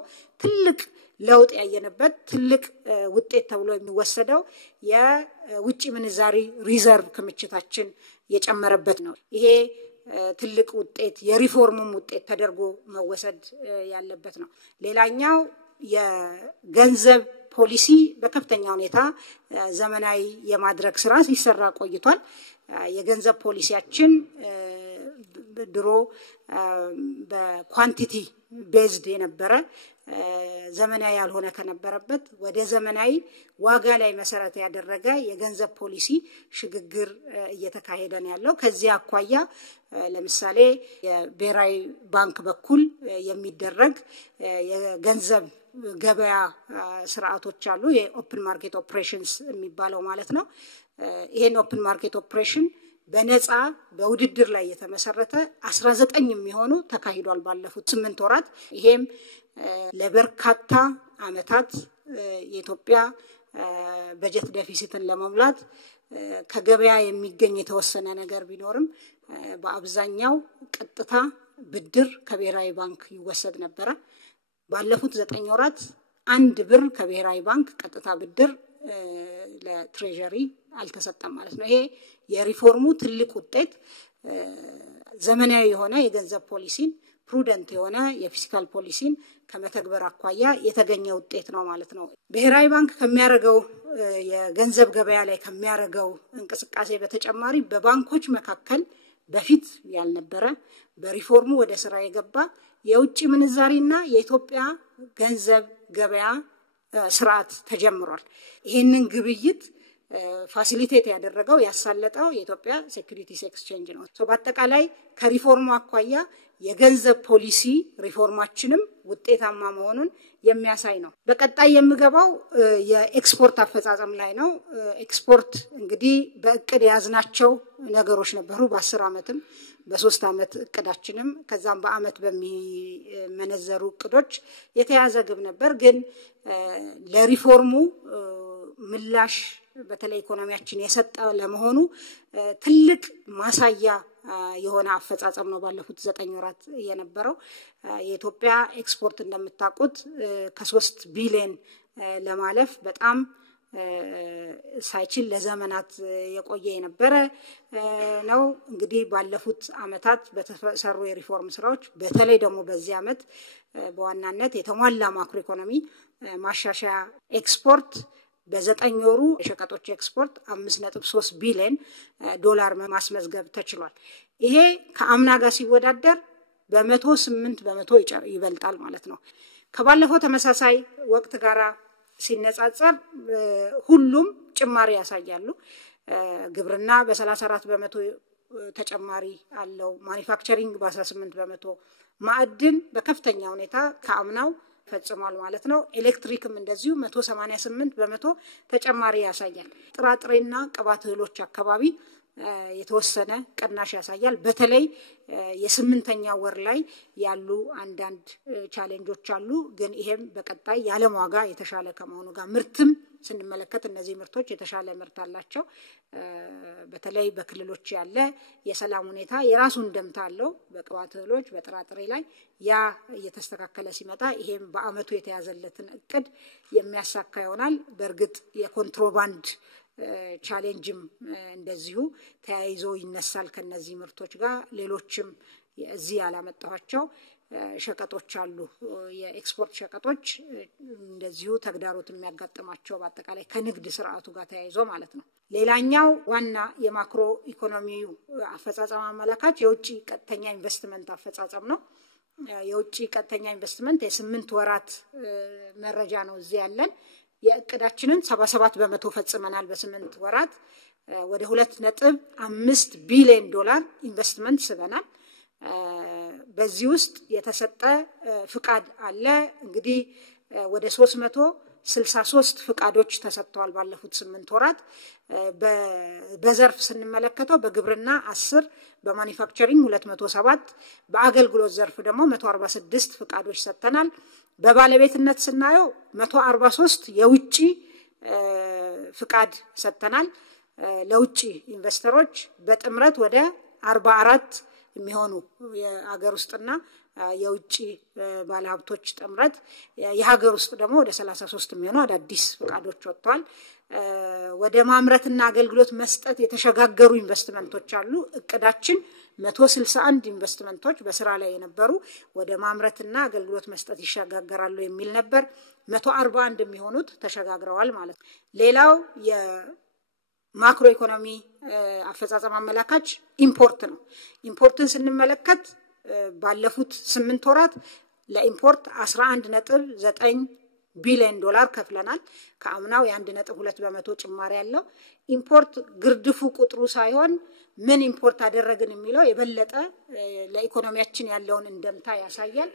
ትልቅ ለውጥ ያየነበት ትልቅ ውጤት ተብሎ የሚወሰደው የውጪ ምንዛሪ ሪዘርቭ ክምችታችን የጨመረበት ነው ይሄ ትልቅ ውጤት የሪፎርሙም ውጤት ተደርጎ መወሰድ ያለበት ነው ሌላኛው የገንዘብ ፖሊሲ በከፍተኛ ሁኔታ ዘመናዊ የማድረግ ስራ ሲሰራ ቆይቷል የገንዘብ ፖሊሲያችን ድሮ በኳንቲቲ ቤዝድ የነበረ ዘመናዊ ያልሆነ ከነበረበት ወደ ዘመናዊ ዋጋ ላይ መሰረት ያደረገ የገንዘብ ፖሊሲ ሽግግር እየተካሄደ ነው ያለው ከዚህ አኳያ ለምሳሌ የብሔራዊ ባንክ በኩል የሚደረግ የገንዘብ ገበያ ስርዓቶች አሉ የኦፕን ማርኬት ኦፕሬሽንስ የሚባለው ማለት ነው ይሄን ኦፕን ማርኬት ኦፕሬሽን በነፃ በውድድር ላይ የተመሰረተ 19 የሚሆኑ ተካሂዷል ባለፉት 8 ወራት ይሄም ለበርካታ አመታት የኢትዮጵያ በጀት ዴፊሲትን ለመሙላት ከገበያ የሚገኝ የተወሰነ ነገር ቢኖርም በአብዛኛው ቀጥታ ብድር ከብሔራዊ ባንክ ይወሰድ ነበር ባለፉት 9 ወራት 1 ብር ከብሔራዊ ባንክ ቀጥታ ብድር ለትሬጀሪ አልተሰጠም ማለት ነው ይሄ የሪፎርሙ ትልቅ ውጤት ዘመናዊ የሆነ የገንዘብ ፖሊሲን ፕሩደንት የሆነ የፊስካል ፖሊሲን ከመተግበር አኳያ የተገኘ ውጤት ነው ማለት ነው ብሔራዊ ባንክ ከሚያረጋው የገንዘብ ገበያ ላይ ከሚያረጋው እንቅስቃሴ በተጨማሪ በባንኮች መካከል በፊት ያልነበረ በሪፎርሙ ወደ ስራ የገባ የውጪ ምንዛሪና የኢትዮጵያ ገንዘብ ገበያ ስርዓት ተጀምሯል ይሄንን ግብይት ፋሲሊቴት ያደረገው ያሳለጠው የኢትዮጵያ ሴኩሪቲስ ኤክስቼንጅ ነው በአጠቃላይ ከሪፎርሙ አኳያ የገንዘብ ፖሊሲ ሪፎርማችንም ውጤታማ መሆኑን የሚያሳይ ነው በቀጣይ የሚገባው የኤክስፖርት አፈጻጸም ላይ ነው ኤክስፖርት እንግዲህ በእቅድ ያዝናቸው ነገሮች ነበሩ በ10 አመትም በ3 አመት እቅዳችንም ከዛም በአመት በሚመነዘሩ እቅዶች የተያዘ ግብ ነበር ግን ለሪፎርሙ ምላሽ በተለይ ኢኮኖሚያችን የሰጠ ለመሆኑ ትልቅ ማሳያ የሆነ አፈጻጸም ነው ባለፉት 9 ወራት የነበረው የኢትዮጵያ ኤክስፖርት እንደምታውቁት ከ3 ቢሊዮን ለማለፍ በጣም ሳይችል ለዘመናት የቆየ የነበረ ነው እንግዲህ ባለፉት አመታት በተሰሩ የሪፎርም ስራዎች በተለይ ደግሞ በዚህ አመት በዋናነት የተሟላ ማክሮ ኢኮኖሚ ማሻሻያ ኤክስፖርት በ9 ወሩ የሸቀጦች ኤክስፖርት 5.3 ቢሊዮን ዶላር ማስመዝገብ ተችሏል ይሄ ከአምና ጋር ሲወዳደር በ108% ይበልጣል ማለት ነው ከባለፈው ተመሳሳይ ወቅት ጋራ ሲነጻጸር ሁሉም ጭማሪ ያሳያሉ ግብርና በ34% ተጨማሪ አለው ማኒፋክቸሪንግ በ18% ማዕድን በከፍተኛ ሁኔታ ከአምናው ፈጽሟል ማለት ነው ኤሌክትሪክም እንደዚሁ 188% ተጨማሪ ያሳያል ጥራጥሬና ቅባት እህሎች አካባቢ የተወሰነ ቅናሽ ያሳያል በተለይ የ8ኛ ወር ላይ ያሉ አንዳንድ ቻሌንጆች አሉ ግን ይሄም በቀጣይ ያለም ዋጋ የተሻለ ከመሆኑ ጋር ምርትም ስንመለከት እነዚህ ምርቶች የተሻለ ምርት አላቸው በተለይ በክልሎች ያለ የሰላም ሁኔታ የራሱን ደምታ አለው በቅባት እህሎች በጥራጥሬ ላይ ያ እየተስተካከለ ሲመጣ ይሄም በአመቱ የተያዘለትን እቅድ የሚያሳካ ይሆናል በርግጥ የኮንትሮባንድ ቻሌንጅም እንደዚሁ ተያይዞ ይነሳል ከነዚህ ምርቶች ጋር ሌሎችም እዚህ ያላመጣቸው ሸቀጦች አሉ የኤክስፖርት ሸቀጦች እንደዚሁ ተግዳሮት የሚያጋጥማቸው በአጠቃላይ ከንግድ ስርዓቱ ጋር ተያይዞ ማለት ነው ሌላኛው ዋና የማክሮ ኢኮኖሚው አፈጻጸም አመላካች የውጪ ቀጥተኛ ኢንቨስትመንት አፈጻጸም ነው የውጪ ቀጥተኛ ኢንቨስትመንት የ8 ወራት መረጃ ነው እዚህ ያለን የእቅዳችንን 77% ፈጽመናል በ8 ወራት ወደ 2.5 ቢሊዮን ዶላር ኢንቨስትመንት ስበናል በዚህ ውስጥ የተሰጠ ፍቃድ አለ እንግዲህ ወደ 63 ፍቃዶች ተሰጥተዋል ባለፉት 8 ወራት በዘርፍ ስንመለከተው በግብርና 10 በማኑፋክቸሪንግ 207 በአገልግሎት ዘርፍ ደግሞ 146 ፍቃዶች ሰጥተናል በባለቤትነት ስናየው 143 የውጪ ፍቃድ ሰጥተናል ለውጪ ኢንቨስተሮች በጥምረት ወደ 44 የሚሆኑ የሀገር ውስጥና የውጪ ባለሀብቶች ጥምረት የሀገር ውስጥ ደግሞ ወደ 33 የሚሆኑ አዳዲስ ፍቃዶች ወጥተዋል ወደ ማምረትና አገልግሎት መስጠት የተሸጋገሩ ኢንቨስትመንቶች አሉ እቅዳችን 161 ኢንቨስትመንቶች በስራ ላይ የነበሩ ወደ ማምረትና አገልግሎት መስጠት ይሻጋገራሉ የሚል ነበር 141 የሚሆኑት ተሸጋግረዋል ማለት ሌላው የማክሮ ኢኮኖሚ አፈጻጸም አመላካች ኢምፖርት ነው ኢምፖርትን ስንመለከት ባለፉት 8 ወራት ለኢምፖርት 11.9 ቢሊዮን ዶላር ከፍለናል ከአምናው የ1.2 በመቶ ጭማሪ ያለው ኢምፖርት ግርድፉ ቁጥሩ ሳይሆን ምን ኢምፖርት አደረግን የሚለው የበለጠ ለኢኮኖሚያችን ያለውን እንደምታ ያሳያል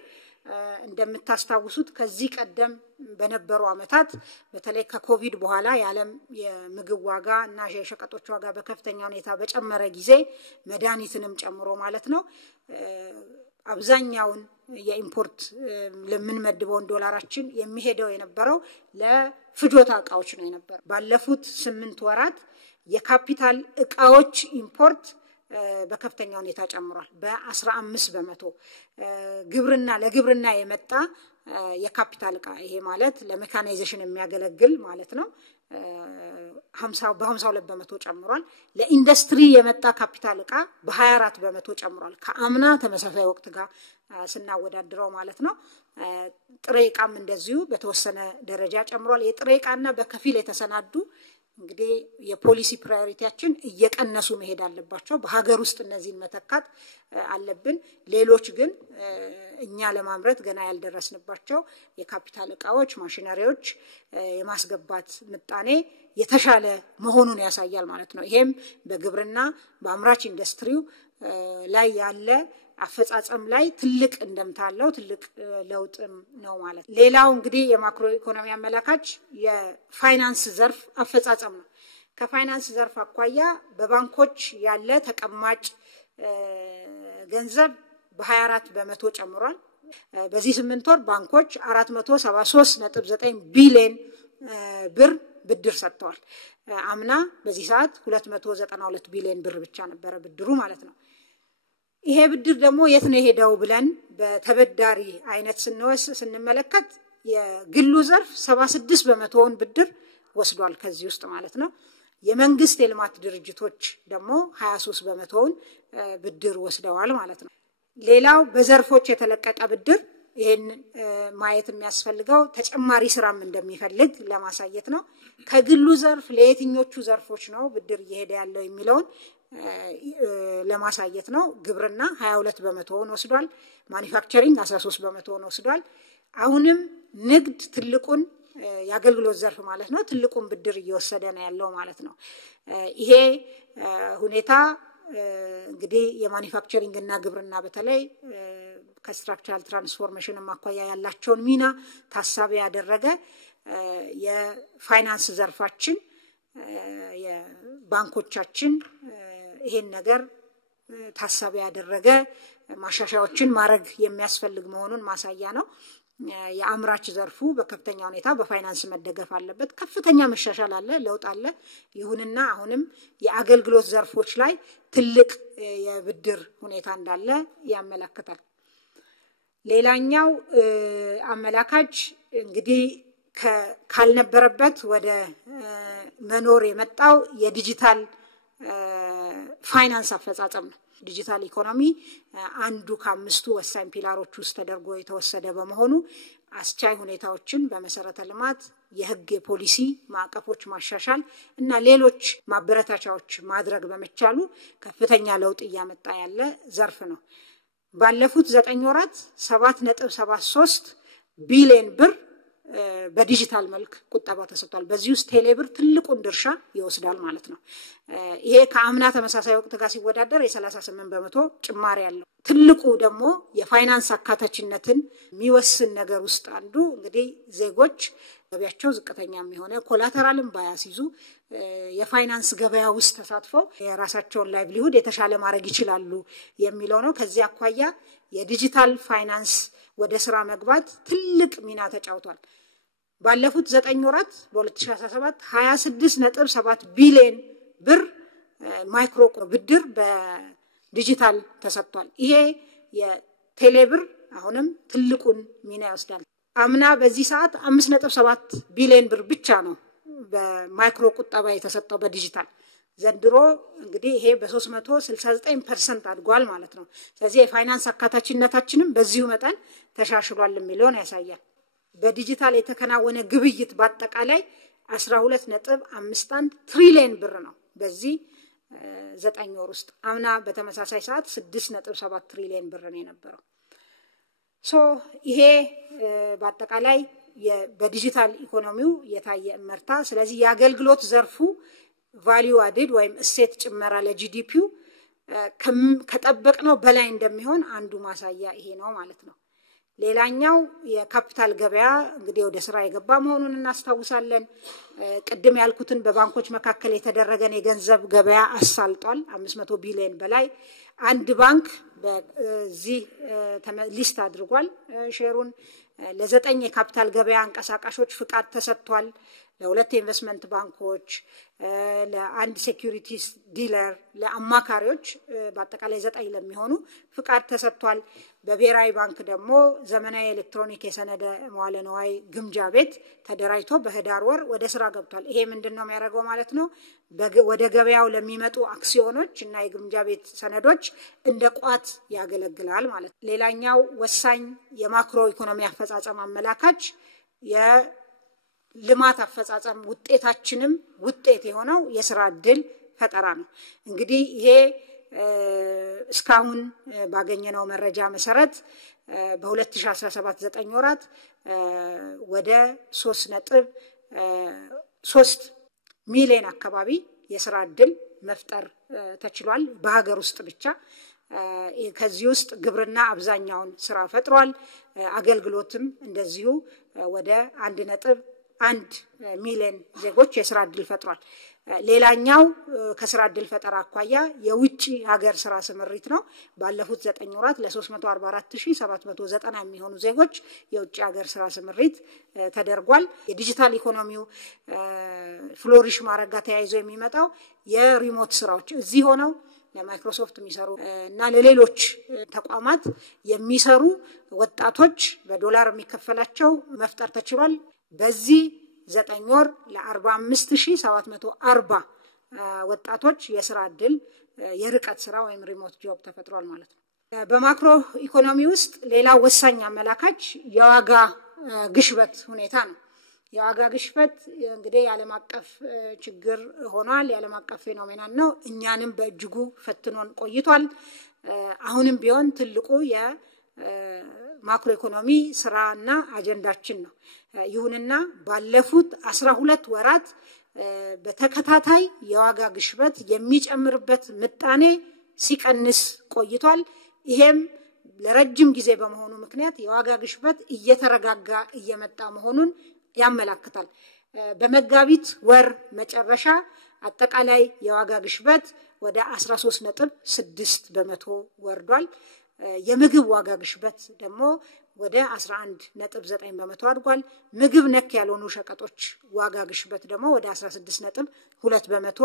እንደምታስታውሱት ከዚህ ቀደም በነበሩ አመታት በተለይ ከኮቪድ በኋላ የዓለም የምግብ ዋጋ እና የሸቀጦች ዋጋ በከፍተኛ ሁኔታ በጨመረ ጊዜ መድኃኒትንም ጨምሮ ማለት ነው አብዛኛውን የኢምፖርት ለምንመድበው ዶላራችን የሚሄደው የነበረው ለፍጆታ እቃዎች ነው የነበረው ባለፉት 8 ወራት የካፒታል እቃዎች ኢምፖርት በከፍተኛ ሁኔታ ጨምሯል በ15 በመቶ ግብርና ለግብርና የመጣ የካፒታል እቃ ይሄ ማለት ለሜካናይዜሽን የሚያገለግል ማለት ነው 52 በመቶ ጨምሯል ለኢንዱስትሪ የመጣ ካፒታል እቃ በ24 በመቶ ጨምሯል ከአምና ተመሳሳይ ወቅት ጋር ስናወዳድረው ማለት ነው ጥሬ እቃም እንደዚሁ በተወሰነ ደረጃ ጨምሯል የጥሬ እቃና በከፊል የተሰናዱ እንግዲህ የፖሊሲ ፕራዮሪቲያችን እየቀነሱ መሄድ አለባቸው በሀገር ውስጥ እነዚህን መተካት አለብን ሌሎች ግን እኛ ለማምረት ገና ያልደረስንባቸው የካፒታል እቃዎች ማሽነሪዎች የማስገባት ምጣኔ የተሻለ መሆኑን ያሳያል ማለት ነው ይሄም በግብርና በአምራች ኢንዱስትሪው ላይ ያለ አፈጻጸም ላይ ትልቅ እንደምታለው ትልቅ ለውጥ ነው ማለት ሌላው እንግዲህ የማክሮ ኢኮኖሚ አመላካች የፋይናንስ ዘርፍ አፈጻጸም ነው ከፋይናንስ ዘርፍ አቋያ በባንኮች ያለ ተቀማጭ ገንዘብ በ24 በመቶ ጨምሯል በዚህ 8 ወር ባንኮች 473.9 ቢሊዮን ብር ብድር ሰጥተዋል አምና በዚህ ሰዓት 292 ቢሊዮን ብር ብቻ ነበር ብድሩ ማለት ነው ይሄ ብድር ደግሞ የት ነው ሄደው ብለን በተበዳሪ አይነት ስንመለከት የግሉ ዘርፍ 76 በመቶውን ብድር ወስዷል ከዚህ ውስጥ ማለት ነው የመንግስት የልማት ድርጅቶች ደግሞ 23 በመቶውን ብድር ወስደዋል ማለት ነው ሌላው በዘርፎች የተለቀቀ ብድር ይሄን ማየት የሚያስፈልገው ተጨማሪ ስራም እንደሚፈልግ ለማሳየት ነው ከግሉ ዘርፍ ለየትኞቹ ዘርፎች ነው ብድር እየሄደ ያለው የሚለውን ለማሳየት ነው ግብርና 22 በመቶውን ወስዷል ማኑፋክቸሪንግ 13 በመቶውን ወስዷል አሁንም ንግድ ትልቁን ያገልግሎት ዘርፍ ማለት ነው ትልቁን ብድር እየወሰደ ነው ያለው ማለት ነው ይሄ ሁኔታ እንግዲህ የማኑፋክቸሪንግ እና ግብርና በተለይ ከስትራክቸራል ትራንስፎርሜሽን ማቋያ ያላቸውን ሚና ታሳቢ ያደረገ የፋይናንስ ዘርፋችን የባንኮቻችን ይሄን ነገር ታሳቢ ያደረገ ማሻሻያዎችን ማድረግ የሚያስፈልግ መሆኑን ማሳያ ነው የአምራች ዘርፉ በከፍተኛ ሁኔታ በፋይናንስ መደገፍ አለበት ከፍተኛ መሻሻል አለ ለውጥ አለ ይሁንና አሁንም የአገልግሎት ዘርፎች ላይ ትልቅ የብድር ሁኔታ እንዳለ ያመለክታል ሌላኛው አመላካች እንግዲህ ካልነበረበት ወደ መኖር የመጣው የዲጂታል ፋይናንስ አፈጻጸም ነው ዲጂታል ኢኮኖሚ አንዱ ከአምስቱ ወሳኝ ፒላሮች ውስጥ ተደርጎ የተወሰደ በመሆኑ አስቻይ ሁኔታዎችን በመሰረተ ልማት የህግ የፖሊሲ ማዕቀፎች ማሻሻል እና ሌሎች ማበረታቻዎች ማድረግ በመቻሉ ከፍተኛ ለውጥ ያመጣ ያለ ዘርፍ ነው ባለፉት 9 ወራት 7.73 ቢሊዮን ብር በዲጂታል መልክ ቁጠባ ተሰጥቷል በዚህ ውስጥ ቴሌብር ትልቁን ድርሻ ይወስዳል ማለት ነው ይሄ ከአምና ተመሳሳይ ወቅት ጋር ሲወዳደር የ38 በመቶ ጭማሪ ያለው ትልቁ ደግሞ የፋይናንስ አካታችነትን የሚወስን ነገር ውስጥ አንዱ እንግዲህ ዜጎች ገቢያቸው ዝቅተኛ የሚሆነ ኮላተራልም ባያስይዙ የፋይናንስ ገበያ ውስጥ ተሳትፈው የራሳቸውን ላይቭሊሁድ የተሻለ ማድረግ ይችላሉ የሚለው ነው። ከዚህ አኳያ የዲጂታል ፋይናንስ ወደ ስራ መግባት ትልቅ ሚና ተጫውቷል። ባለፉት 9 ወራት በ2017 26.7 ቢሊዮን ብር ማይክሮ ብድር በዲጂታል ተሰጥቷል። ይሄ የቴሌብር አሁንም ትልቁን ሚና ይወስዳል። አምና በዚህ ሰዓት 5.7 ቢሊዮን ብር ብቻ ነው በማይክሮ ቁጠባ የተሰጠው በዲጂታል። ዘንድሮ እንግዲህ ይሄ በ369% አድጓል ማለት ነው። ስለዚህ የፋይናንስ አካታችነታችንም በዚሁ መጠን ተሻሽሏል የሚለውን ያሳያል። በዲጂታል የተከናወነ ግብይት በአጠቃላይ 12.51 ትሪሊዮን ብር ነው በዚህ 9 ወር ውስጥ። አምና በተመሳሳይ ሰዓት 6.7 ትሪሊዮን ብር ነው የነበረው። ይሄ በአጠቃላይ በዲጂታል ኢኮኖሚው የታየ እመርታ። ስለዚህ የአገልግሎት ዘርፉ ቫልዩ አድድ ወይም እሴት ጭመራ ለጂዲፒው ከጠበቅነው በላይ እንደሚሆን አንዱ ማሳያ ይሄ ነው ማለት ነው። ሌላኛው የካፒታል ገበያ እንግዲህ ወደ ስራ የገባ መሆኑን እናስታውሳለን። ቅድም ያልኩትን በባንኮች መካከል የተደረገን የገንዘብ ገበያ አሳልጧል። 500 ቢሊዮን በላይ አንድ ባንክ በዚህ ሊስት አድርጓል ሼሩን። ለ9 የካፒታል ገበያ አንቀሳቃሾች ፍቃድ ተሰጥቷል። ለ2 ኢንቨስትመንት ባንኮች፣ ለአንድ ሴኩሪቲስ ዲለር፣ ለአማካሪዎች በአጠቃላይ 9 ለሚሆኑ ፍቃድ ተሰጥቷል። በብሔራዊ ባንክ ደግሞ ዘመናዊ ኤሌክትሮኒክ የሰነደ መዋለ ንዋይ ግምጃ ቤት ተደራጅቶ በህዳር ወር ወደ ስራ ገብቷል። ይሄ ምንድነው የሚያደርገው ማለት ነው? ወደ ገበያው ለሚመጡ አክሲዮኖች እና የግምጃ ቤት ሰነዶች እንደ ቋት ያገለግላል ማለት ነው። ሌላኛው ወሳኝ የማክሮ ኢኮኖሚ አፈጻጸም አመላካች የልማት አፈጻጸም ውጤታችንም ውጤት የሆነው የስራ ዕድል ፈጠራ ነው። እንግዲህ ይሄ እስካሁን ባገኘነው መረጃ መሰረት በ2017 9 ወራት ወደ 3.3 ሚሊዮን አካባቢ የስራ ዕድል መፍጠር ተችሏል በሀገር ውስጥ ብቻ። ከዚህ ውስጥ ግብርና አብዛኛውን ስራ ፈጥሯል። አገልግሎትም እንደዚሁ ወደ 1.1 ሚሊዮን ዜጎች የስራ ዕድል ፈጥሯል። ሌላኛው ከስራ ዕድል ፈጠራ አኳያ የውጪ ሀገር ስራ ስምሪት ነው። ባለፉት 9 ወራት ለ344790 የሚሆኑ ዜጎች የውጪ ሀገር ስራ ስምሪት ተደርጓል። የዲጂታል ኢኮኖሚው ፍሎሪሽ ማረጋ ተያይዞ የሚመጣው የሪሞት ስራዎች እዚህ ሆነው ለማይክሮሶፍት የሚሰሩ እና ለሌሎች ተቋማት የሚሰሩ ወጣቶች በዶላር የሚከፈላቸው መፍጠር ተችሏል። በዚህ 9 ወር ለ45740 ወጣቶች የስራ ዕድል የርቀት ስራ ወይም ሪሞት ጆብ ተፈጥሯል ማለት ነው። በማክሮ ኢኮኖሚ ውስጥ ሌላ ወሳኝ አመላካች የዋጋ ግሽበት ሁኔታ ነው። የዋጋ ግሽበት እንግዲህ የዓለም አቀፍ ችግር ሆኗል። የዓለም አቀፍ ፌኖሜናን ነው። እኛንም በእጅጉ ፈትኖን ቆይቷል። አሁንም ቢሆን ትልቁ የማክሮ ኢኮኖሚ ስራና አጀንዳችን ነው። ይሁንና ባለፉት 12 ወራት በተከታታይ የዋጋ ግሽበት የሚጨምርበት ምጣኔ ሲቀንስ ቆይቷል። ይሄም ለረጅም ጊዜ በመሆኑ ምክንያት የዋጋ ግሽበት እየተረጋጋ እየመጣ መሆኑን ያመላክታል። በመጋቢት ወር መጨረሻ አጠቃላይ የዋጋ ግሽበት ወደ 13.6 በመቶ ወርዷል። የምግብ ዋጋ ግሽበት ደግሞ ወደ 11.9 በመቶ አድጓል። ምግብ ነክ ያልሆኑ ሸቀጦች ዋጋ ግሽበት ደግሞ ወደ 16.2 በመቶ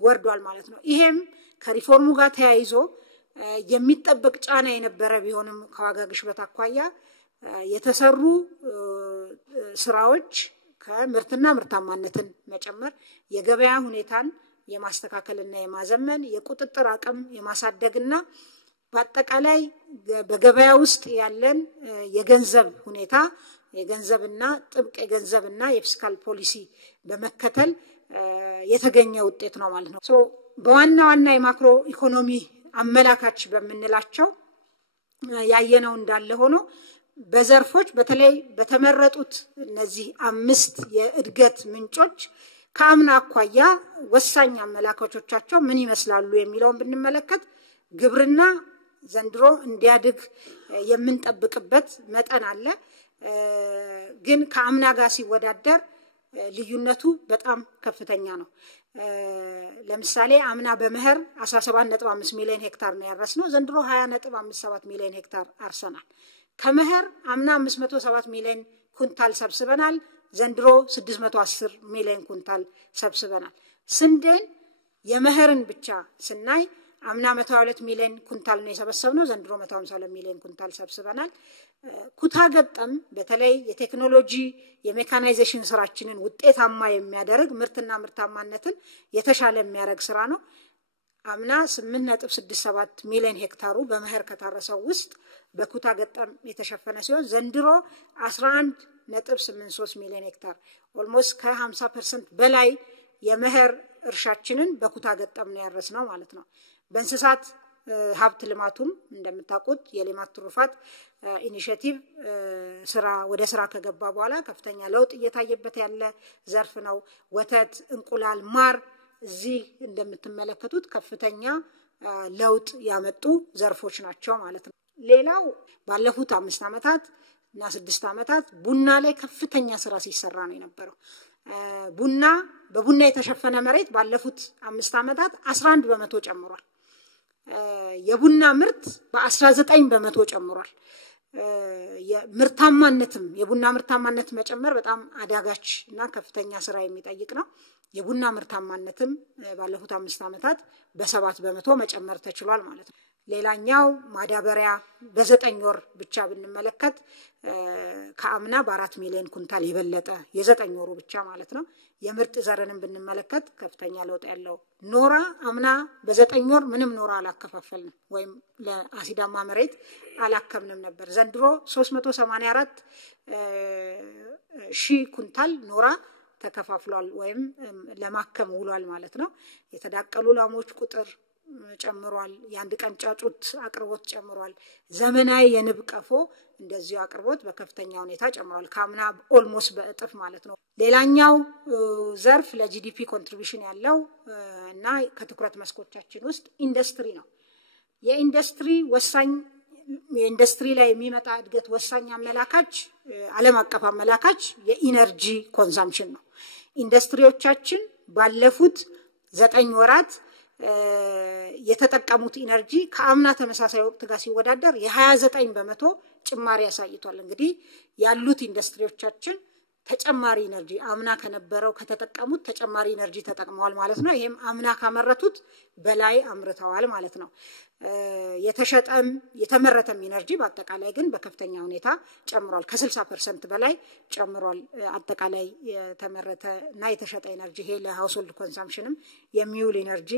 ወርዷል ማለት ነው። ይሄም ከሪፎርሙ ጋር ተያይዞ የሚጠበቅ ጫና የነበረ ቢሆንም ከዋጋ ግሽበት አኳያ የተሰሩ ስራዎች ከምርትና ምርታማነትን መጨመር፣ የገበያ ሁኔታን የማስተካከልና የማዘመን፣ የቁጥጥር አቅም የማሳደግና በአጠቃላይ በገበያ ውስጥ ያለን የገንዘብ ሁኔታ የገንዘብና ጥብቅ የገንዘብና የፊስካል ፖሊሲ በመከተል የተገኘ ውጤት ነው ማለት ነው። በዋና ዋና የማክሮ ኢኮኖሚ አመላካች በመንላቸው ያየነው እንዳለ ሆኖ በዘርፎች በተለይ በተመረጡት እነዚህ 5 የእድገት ምንጮች ከአምና አኳያ ወሳኝ አመላካቾቻቸው ምን ይመስላሉ የሚለውን ብንመለከት ግብርና ዘንድሮ እንዲያድግ የምንጠብቅበት መጠን አለ። ግን ከአምና ጋር ሲወዳደር ልዩነቱ በጣም ከፍተኛ ነው ለምሳሌ አምና በመኸር 17.5 ሚሊዮን ሄክታር ነው ያረስነው ዘንድሮ 20.57 ሚሊዮን ሄክታር አርሰናል ከመኸር አምና 507 ሚሊዮን ኩንታል ሰብስበናል ዘንድሮ 610 ሚሊዮን ኩንታል ሰብስበናል ስንዴን የመኸርን ብቻ ስናይ አምና 122 ሚሊዮን ኩንታል ነው የሰበሰብነው ዘንድሮ 152 ሚሊዮን ኩንታል ሰብስበናል ኩታ ገጠም በተለይ የቴክኖሎጂ የሜካናይዜሽን ስራችንን ውጤታማ የሚያደርግ ምርትና ምርታማነትን የተሻለ የሚያደርግ ስራ ነው አምና 8.67 ሚሊዮን ሄክታሩ በመኸር ከታረሰው ውስጥ በኩታ ገጠም የተሸፈነ ሲሆን ዘንድሮ 11.83 ሚሊዮን ሄክታር ኦልሞስት ከ50% በላይ የመኸር እርሻችንን በኩታ ገጠም ነው ያረስነው ማለት ነው በእንስሳት ሀብት ልማቱም እንደምታውቁት የልማት ትሩፋት ኢኒሺዬቲቭ ስራ ወደ ስራ ከገባ በኋላ ከፍተኛ ለውጥ እየታየበት ያለ ዘርፍ ነው ወተት እንቁላል ማር እዚህ እንደምትመለከቱት ከፍተኛ ለውጥ ያመጡ ዘርፎች ናቸው ማለት ነው ሌላው ባለፉት 5 አመታት እና 6 አመታት ቡና ላይ ከፍተኛ ስራ ሲሰራ ነው የነበረው ቡና በቡና የተሸፈነ መሬት ባለፉት 5 አመታት 11 በመቶ ጨምሯል የቡና ምርት በ19 በመቶ ጨምሯል የምርታማነትም የቡና ምርታማነት መጨመር በጣም አዳጋች እና ከፍተኛ ስራ የሚጠይቅ ነው የቡና ምርታማነትም ባለፉት 5 አመታት በ7 በመቶ መጨመር ተችሏል ማለት ነው ሌላኛው ማዳበሪያ በ9 ወር ብቻ ብንመለከት ከአምና በ4 ሚሊዮን ኩንታል የበለጠ የ9 ወሩ ብቻ ማለት ነው የምርጥ ዘርንም ብንመለከት ከፍተኛ ለውጥ ያለው ኖራ አምና በ9 ወር ምንም ኖራ አላከፋፈልንም ወይም ለአሲዳማ መሬት አላከምንም ነበር ዘንድሮ 384 ሺህ ኩንታል ኖራ ተከፋፍሏል ወይም ለማከም ውሏል ማለት ነው የተዳቀሉ ላሞች ቁጥር ጨምሯል ያንድ ቀን ጫጩት አቅርቦት ጨምሯል ዘመናዊ የንብ ቀፎ እንደዚሁ አቅርቦት በከፍተኛ ሁኔታ ጨምሯል ካምና ኦልሞስት በእጥፍ ማለት ነው ሌላኛው ዘርፍ ለጂዲፒ ኮንትሪቢዩሽን ያለው እና ከትኩረት መስኮቻችን ውስጥ ኢንዱስትሪ ነው የኢንዱስትሪ ወሳኝ የኢንዱስትሪ ላይ የሚመጣ እድገት ወሳኝ አመላካች ዓለም አቀፍ አመላካች የኢነርጂ ኮንሰምፕሽን ነው ኢንዱስትሪዎቻችን ባለፉት 9 ወራት የተጠቀሙት ኢነርጂ ከአምና ተመሳሳይ ወቅት ጋር ሲወዳደር የ29 በመቶ ጭማሪ ያሳይቷል እንግዲህ ያሉት ኢንዱስትሪዎቻችን ተጨማሪ ኢነርጂ አምና ከነበረው ከተጠቀሙት ተጨማሪ ኢነርጂ ተጠቅመዋል ማለት ነው ይሄም አምና ካመረቱት በላይ አምርተዋል ማለት ነው የተሸጠም የተመረተም ኢነርጂ በአጠቃላይ ግን በከፍተኛ ሁኔታ ጨምሯል ከ60% በላይ ጨምሯል አጠቃላይ የተመረተና የተሸጠ ኢነርጂ ይሄ ለሃውስሆልድ ኮንሰምፕሽንም የሚውል ኢነርጂ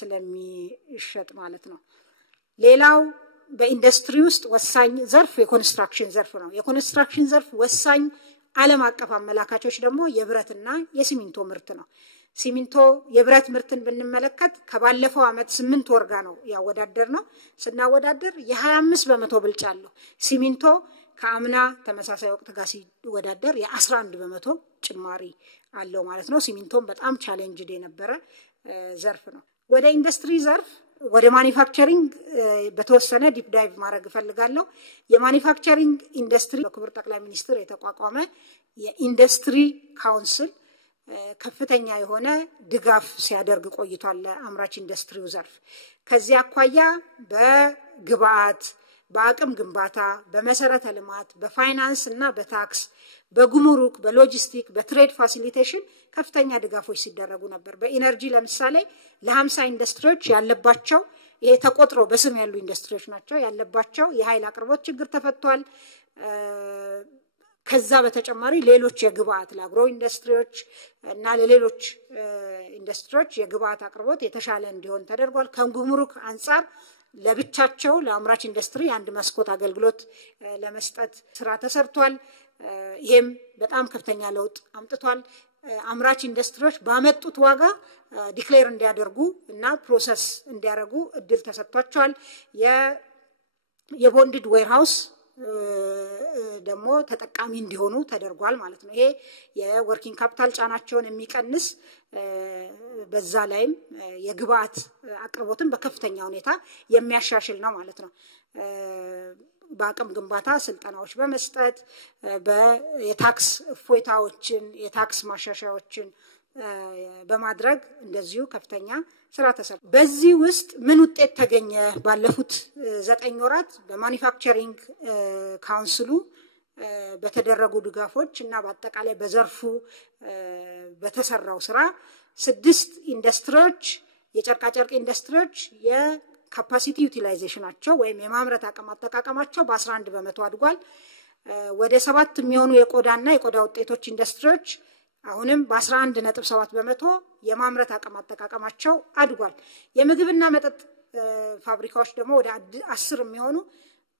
ስለሚሸጥ ማለት ነው ሌላው በኢንዱስትሪ ውስጥ ወሳኝ ዘርፍ የኮንስትራክሽን ዘርፍ ነው የኮንስትራክሽን ዘርፍ ወሳኝ ዓለም አቀፍ አመላካቾች ደግሞ የብረትና የሲሚንቶ ምርት ነው ሲሚንቶ የብረት ምርትን ብንመለከት ከባለፈው አመት 8 ወር ጋር ነው ያወዳደርነው ስናወዳደር የ25 በመቶ ብልጫ አለው ሲሚንቶ ከአምና ተመሳሳይ ወቅት ጋር ሲወዳደር የ11 በመቶ ጭማሪ አለው ማለት ነው ሲሚንቶም በጣም ቻሌንጅድ የነበረ ዘርፍ ነው ወደ ኢንዱስትሪ ዘርፍ ወደ ማኒፋክቸሪንግ በተወሰነ ዲፕ ዳይቭ ማድረግ ፈልጋለሁ የማኒፋክቸሪንግ ኢንዱስትሪ በክቡር ጠቅላይ ሚኒስትር የተቋቋመ የኢንዱስትሪ ካውንስል ከፍተኛ የሆነ ድጋፍ ሲያደርግ ቆይቷል ለአምራች ኢንዱስትሪው ዘርፍ ከዚህ አኳያ በግብአት በአቅም ግንባታ በመሰረተ ልማት በፋይናንስ እና በታክስ በጉምሩክ በሎጂስቲክ በትሬድ ፋሲሊቴሽን ከፍተኛ ድጋፎች ሲደረጉ ነበር በኢነርጂ ለምሳሌ ለ50 ኢንዱስትሪዎች ያለባቸው ይሄ ተቆጥሮ በስም ያሉ ኢንዱስትሪዎች ናቸው ያለባቸው የኃይል አቅርቦት ችግር ተፈቷል ከዛ በተጨማሪ ሌሎች የግብአት ለአግሮ ኢንዱስትሪዎች እና ለሌሎች ኢንዱስትሪዎች የግብአት አቅርቦት የተሻለ እንዲሆን ተደርጓል ከጉምሩክ አንፃር ለብቻቸው ለአምራች ኢንዱስትሪ አንድ መስኮት አገልግሎት ለመስጠት ስራ ተሰርቷል ይሄም በጣም ከፍተኛ ለውጥ አምጥቷል አምራች ኢንዱስትሪዎች ባመጡት ዋጋ ዲክሌር እንዲያደርጉ እና ፕሮሰስ እንዲያደርጉ እድል ተሰጥቷቸዋል የቦንድድ ዌርሃውስ ደግሞ ተጠቃሚ እንዲሆኑ ተደርጓል ማለት ነው ይሄ የወርኪንግ ካፒታል ጫናቸውን የሚቀንስ በዛ ላይም የግብአት አቅርቦትን በከፍተኛ ሁኔታ የሚያሻሽል ነው ማለት ነው በአቅም ግንባታ ስልጠናዎች በመስጠት የታክስ እፎይታዎችን የታክስ ማሻሻያዎችን በማድረግ እንደዚሁ ከፍተኛ ስራ ተሰርቷል። በዚህ ውስጥ ምን ውጤት ተገኘ? ባለፉት 9 ወራት በማኒፋክቸሪንግ ካውንስሉ በተደረጉ ድጋፎች እና በአጠቃላይ በዘርፉ በተሰራው ስራ 6 ኢንዱስትሪዎች የጨርቃ ጨርቅ ኢንዱስትሪዎች የካፓሲቲ ዩቲላይዜሽናቸው ወይም የማምረት አቅም አጠቃቀማቸው በ11 በመቶ አድጓል። ወደ 7 የሚሆኑ የቆዳና የቆዳ ውጤቶች ኢንዱስትሪዎች አሁንም በ11.7 በመቶ የማምረት አቅም አጠቃቀማቸው አድጓል። የምግብና መጠጥ ፋብሪካዎች ደግሞ ወደ 10 የሚሆኑ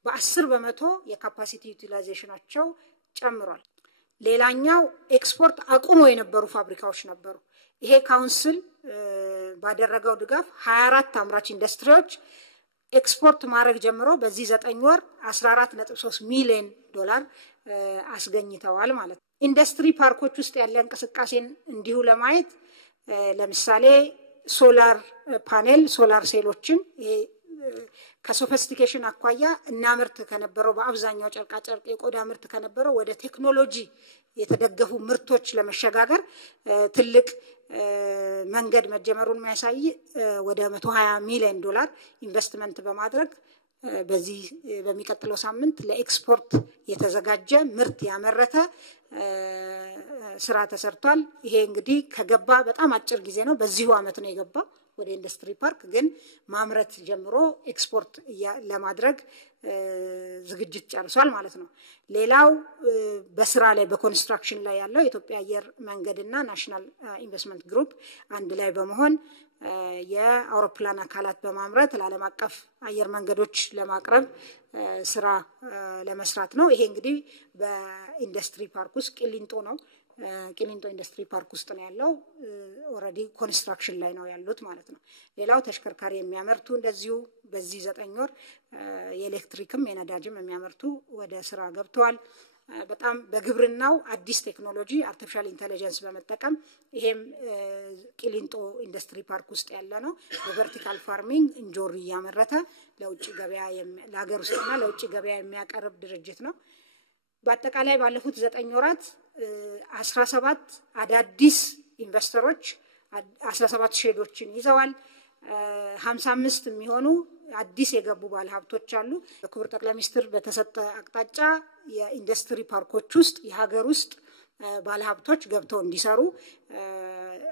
በ10 በመቶ የካፓሲቲ ዩቲላይዜሽናቸው ጨምሯል። ሌላኛው ኤክስፖርት አቁሞ የነበሩ ፋብሪካዎች ነበሩ። ይሄ ካውንስል ባደረገው ድጋፍ 24 አምራች ኢንዱስትሪዎች ኤክስፖርት ማድረግ ጀምሮ በዚህ 9 ወር 14.3 ሚሊዮን ዶላር አስገኝተዋል ማለት ነው። ኢንዱስትሪ ፓርኮች ውስጥ ያለ እንቅስቃሴን እንዲሁ ለማየት ለምሳሌ ሶላር ፓኔል ሶላር ሴሎችን ከሶፊስቲኬሽን አኳያ እናምርት ከነበረው በአብዛኛው ጨርቃ ጨርቅ የቆዳ ምርት ከነበረው ወደ ቴክኖሎጂ የተደገፉ ምርቶች ለመሸጋገር ትልቅ መንገድ መጀመሩን የሚያሳይ ወደ 120 ሚሊዮን ዶላር ኢንቨስትመንት በማድረግ በዚህ በሚቀጥለው ሳምንት ለኤክስፖርት የተዘጋጀ ምርት ያመረተ ስራ ተሰርቷል። ይሄ እንግዲህ ከገባ በጣም አጭር ጊዜ ነው። በዚሁ አመት ነው የገባው ወደ ኢንዱስትሪ ፓርክ፣ ግን ማምረት ጀምሮ ኤክስፖርት ለማድረግ ዝግጅት ጨርሷል ማለት ነው። ሌላው በስራ ላይ በኮንስትራክሽን ላይ ያለው የኢትዮጵያ አየር መንገድና ናሽናል ኢንቨስትመንት ግሩፕ አንድ ላይ በመሆን የአውሮፕላን አካላት በማምረት ለዓለም አቀፍ አየር መንገዶች ለማቅረብ ስራ ለመስራት ነው። ይሄ እንግዲህ በኢንዱስትሪ ፓርክ ውስጥ ቂሊንጦ ነው። ቂሊንጦ ኢንዱስትሪ ፓርክ ውስጥ ነው ያለው። ኦሬዲ ኮንስትራክሽን ላይ ነው ያሉት ማለት ነው። ሌላው ተሽከርካሪ የሚያመርቱ እንደዚሁ በዚህ 9 ወር የኤሌክትሪክም የነዳጅም የሚያመርቱ ወደ ስራ ገብተዋል። በጣም በግብርናው አዲስ ቴክኖሎጂ አርቲፊሻል ኢንተለጀንስ በመጠቀም ይሄም ቂሊንጦ ኢንዱስትሪ ፓርክ ውስጥ ያለ ነው። በቨርቲካል ፋርሚንግ እንጆሪ ያመረተ ለውጭ ገበያ ለሀገር ውስጥና ለውጭ ገበያ የሚያቀርብ ድርጅት ነው። በአጠቃላይ ባለፉት 9 ወራት 17 አዳዲስ ኢንቨስተሮች 17 ሼዶችን ይዘዋል። 55 የሚሆኑ አዲስ የገቡ ባለሀብቶች አሉ። በክቡር ጠቅላይ ሚኒስትር በተሰጠ አቅጣጫ የኢንዱስትሪ ፓርኮች ውስጥ የሀገር ውስጥ ባለሀብቶች ገብተው እንዲሰሩ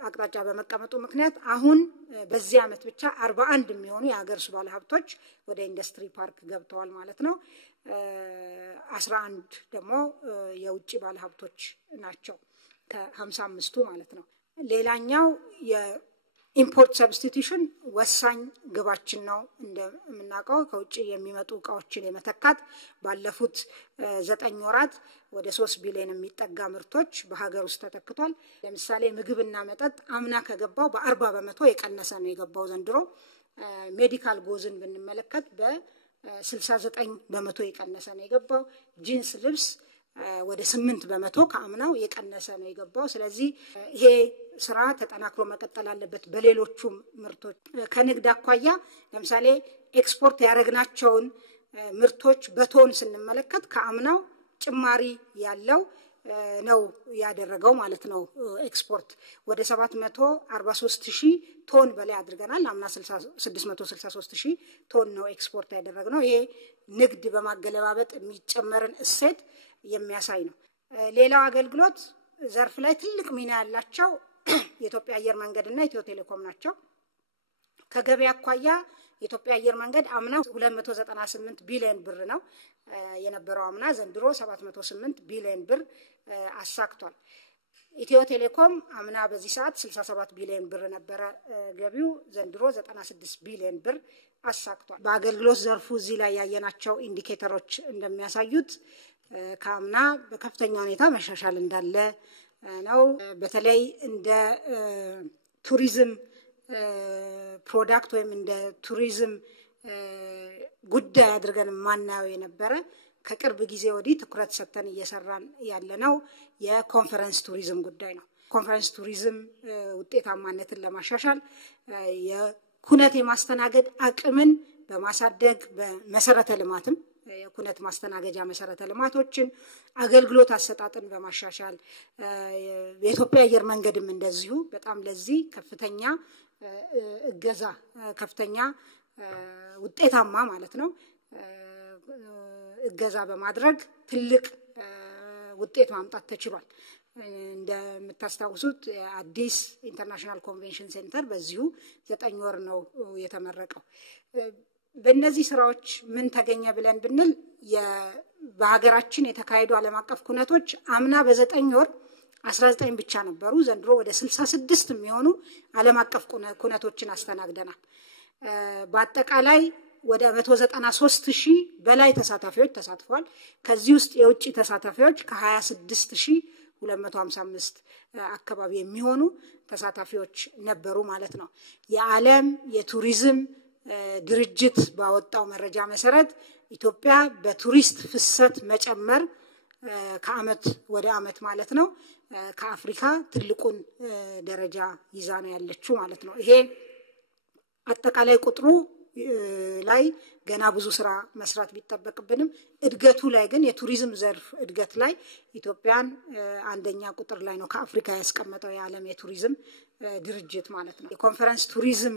አቅጣጫ በመቀመጡ ምክንያት አሁን በዚህ አመት ብቻ 41 የሚሆኑ የሀገር ውስጥ ባለሀብቶች ወደ ኢንዱስትሪ ፓርክ ገብተዋል ማለት ነው። 11 ደግሞ የውጭ ባለሀብቶች ናቸው ከ55ቱ ማለት ነው። ሌላኛው የኢምፖርት ሰብስቲቲዩሽን ወሳኝ ግባችን ነው። እንደምናውቀው ከውጭ የሚመጡ እቃዎችን የመተካት ባለፉት 9 ወራት ወደ 3 ቢሊዮን የሚጠጋ ምርቶች በሀገር ውስጥ ተተክቷል። ለምሳሌ ምግብና መጠጥ አምና ከገባው በ40 በመቶ የቀነሰ ነው የገባው ዘንድሮ። ሜዲካል ጎዝን ብንመለከት በ69 በመቶ የቀነሰ ነው የገባው። ጂንስ ልብስ ወደ 8 በመቶ ከአምናው የቀነሰ ነው የገባው። ስለዚህ ይሄ ስራ ተጠናክሮ መቀጠል አለበት። በሌሎቹም ምርቶች ከንግድ አኳያ ለምሳሌ ኤክስፖርት ያደረግናቸውን ምርቶች በቶን ስንመለከት ከአምናው ጭማሪ ያለው ነው ያደረገው ማለት ነው። ኤክስፖርት ወደ 743,000 ቶን በላይ አድርገናል። አምና 663,000 ቶን ነው ኤክስፖርት ያደረግነው። ይሄ ንግድ በማገለባበጥ የሚጨመርን እሴት የሚያሳይ ነው። ሌላው አገልግሎት ዘርፍ ላይ ትልቅ ሚና ያላቸው የኢትዮጵያ አየር መንገድና ኢትዮ ቴሌኮም ናቸው። ከገበያ አኳያ የኢትዮጵያ አየር መንገድ አምና 298 ቢሊዮን ብር ነው የነበረው። አምና ዘንድሮ 708 ቢሊዮን ብር አሳክቷል። ኢትዮ ቴሌኮም አምና በዚህ ሰዓት 67 ቢሊዮን ብር ነበረ ገቢው፣ ዘንድሮ 96 ቢሊዮን ብር አሳክቷል። በአገልግሎት ዘርፉ እዚህ ላይ ያየናቸው ኢንዲኬተሮች እንደሚያሳዩት ከአምና በከፍተኛ ሁኔታ መሻሻል እንዳለ ነው። በተለይ እንደ ቱሪዝም ፕሮዳክት ወይም እንደ ቱሪዝም ጉዳይ አድርገን ማናየው የነበረ ከቅርብ ጊዜ ወዲህ ትኩረት ሰጥተን እየሰራን ያለነው የኮንፈረንስ ቱሪዝም ጉዳይ ነው። ኮንፈረንስ ቱሪዝም ውጤታማነትን ለማሻሻል የኩነት የማስተናገድ አቅምን በማሳደግ በመሰረተ ልማትም የኩነት ማስተናገጃ መሰረተ ልማቶችን አገልግሎት አሰጣጥን በማሻሻል የኢትዮጵያ አየር መንገድም እንደዚሁ በጣም ለዚህ ከፍተኛ እገዛ ከፍተኛ ውጤታማ ማለት ነው እገዛ በማድረግ ትልቅ ውጤት ማምጣት ተችሏል እንደምታስታውሱት አዲስ ኢንተርናሽናል ኮንቬንሽን ሴንተር በዚሁ 9 ወር ነው የተመረቀው በእነዚህ ስራዎች ምን ተገኘ ብለን ብንል በሀገራችን የተካሄዱ ዓለም አቀፍ ኩነቶች አምና በ9 ወር 19 ብቻ ነበሩ ዘንድሮ ወደ 66 የሚሆኑ ዓለም አቀፍ ኩነቶችን አስተናግደናል በአጠቃላይ ወደ 193000 በላይ ተሳታፊዎች ተሳትፈዋል ከዚህ ውስጥ የውጭ ተሳታፊዎች ከ26255 አካባቢ የሚሆኑ ተሳታፊዎች ነበሩ ማለት ነው የዓለም የቱሪዝም ድርጅት ባወጣው መረጃ መሰረት ኢትዮጵያ በቱሪስት ፍሰት መጨመር ከአመት ወደ አመት ማለት ነው ከአፍሪካ ትልቁን ደረጃ ይዛ ነው ያለችው ማለት ነው ይሄ አጠቃላይ ቁጥሩ ላይ ገና ብዙ ስራ መስራት ቢጠበቅብንም እድገቱ ላይ ግን የቱሪዝም ዘርፍ እድገት ላይ ኢትዮጵያን አንደኛ ቁጥር ላይ ነው ከአፍሪካ ያስቀመጠው የዓለም የቱሪዝም ድርጅት ማለት ነው የኮንፈረንስ ቱሪዝም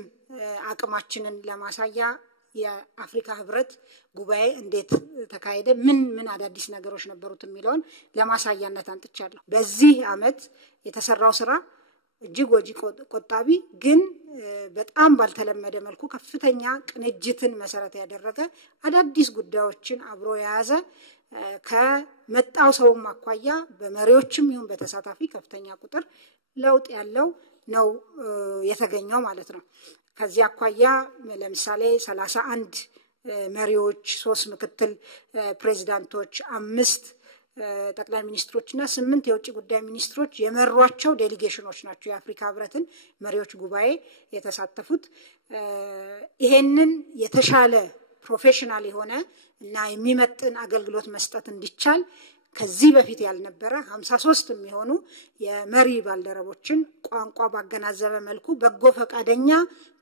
አቅማችንን ለማሳያ የአፍሪካ ህብረት ጉባኤ እንዴት ተካሄደ ምን አዳዲስ ነገሮች ነበሩት የሚለውን ለማሳያነት አንጥቻለሁ በዚህ አመት የተሰራው ስራ እጅግ ወጂ ቆጣቢ ግን በጣም ባልተለመደ መልኩ ከፍተኛ ቅንጅትን መሰረት ያደረገ አዳዲስ ጉዳዮችን አብሮ የያዘ ከመጣው ሰው ማኳያ በመሪዎችም ይሁን በተሳታፊ ከፍተኛ ቁጥር ለውጥ ያለው ነው የተገኘው ማለት ነው ከዚህ አኳያ ለምሳሌ 31 መሪዎች 3 ምክትል ፕሬዝዳንቶች 5 ጠቅላይ ሚኒስትሮችና 8 የውጭ ጉዳይ ሚኒስትሮች የመሯቸው ዴሊጌሽኖች ናቸው የአፍሪካ ህብረትን መሪዎች ጉባኤ የተሳተፉት ይሄንን የተሻለ ፕሮፌሽናል የሆነ እና የሚመጥን አገልግሎት መስጠት እንዲቻል ከዚህ በፊት ያልነበረ 53 የሚሆኑ የመሪ ባልደረቦችን ቋንቋ ባገናዘበ መልኩ በጎ ፈቃደኛ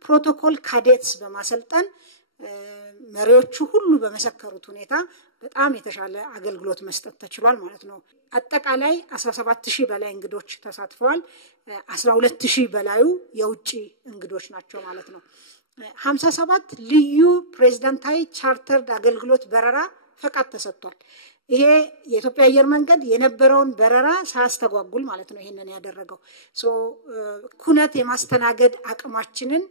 ፕሮቶኮል ካዴትስ በማሰልጠን መሪዎቹ ሁሉ በመሰከሩት ሁኔታ በጣም የተሻለ አገልግሎት መስጠት ተችሏል ማለት ነው አጠቃላይ 17000 በላይ እንግዶች ተሳትፈዋል 12000 በላዩ የውጭ እንግዶች ናቸው ማለት ነው 57 ልዩ ፕሬዝዳንታዊ ቻርተርድ አገልግሎት በረራ ፈቃድ ተሰጥቷል ይሄ የኢትዮጵያ አየር መንገድ የነበረውን በረራ ሳያስተጓጉል ማለት ነው ይሄንን ያደረገው ኩነት የማስተናገድ አቅማችንን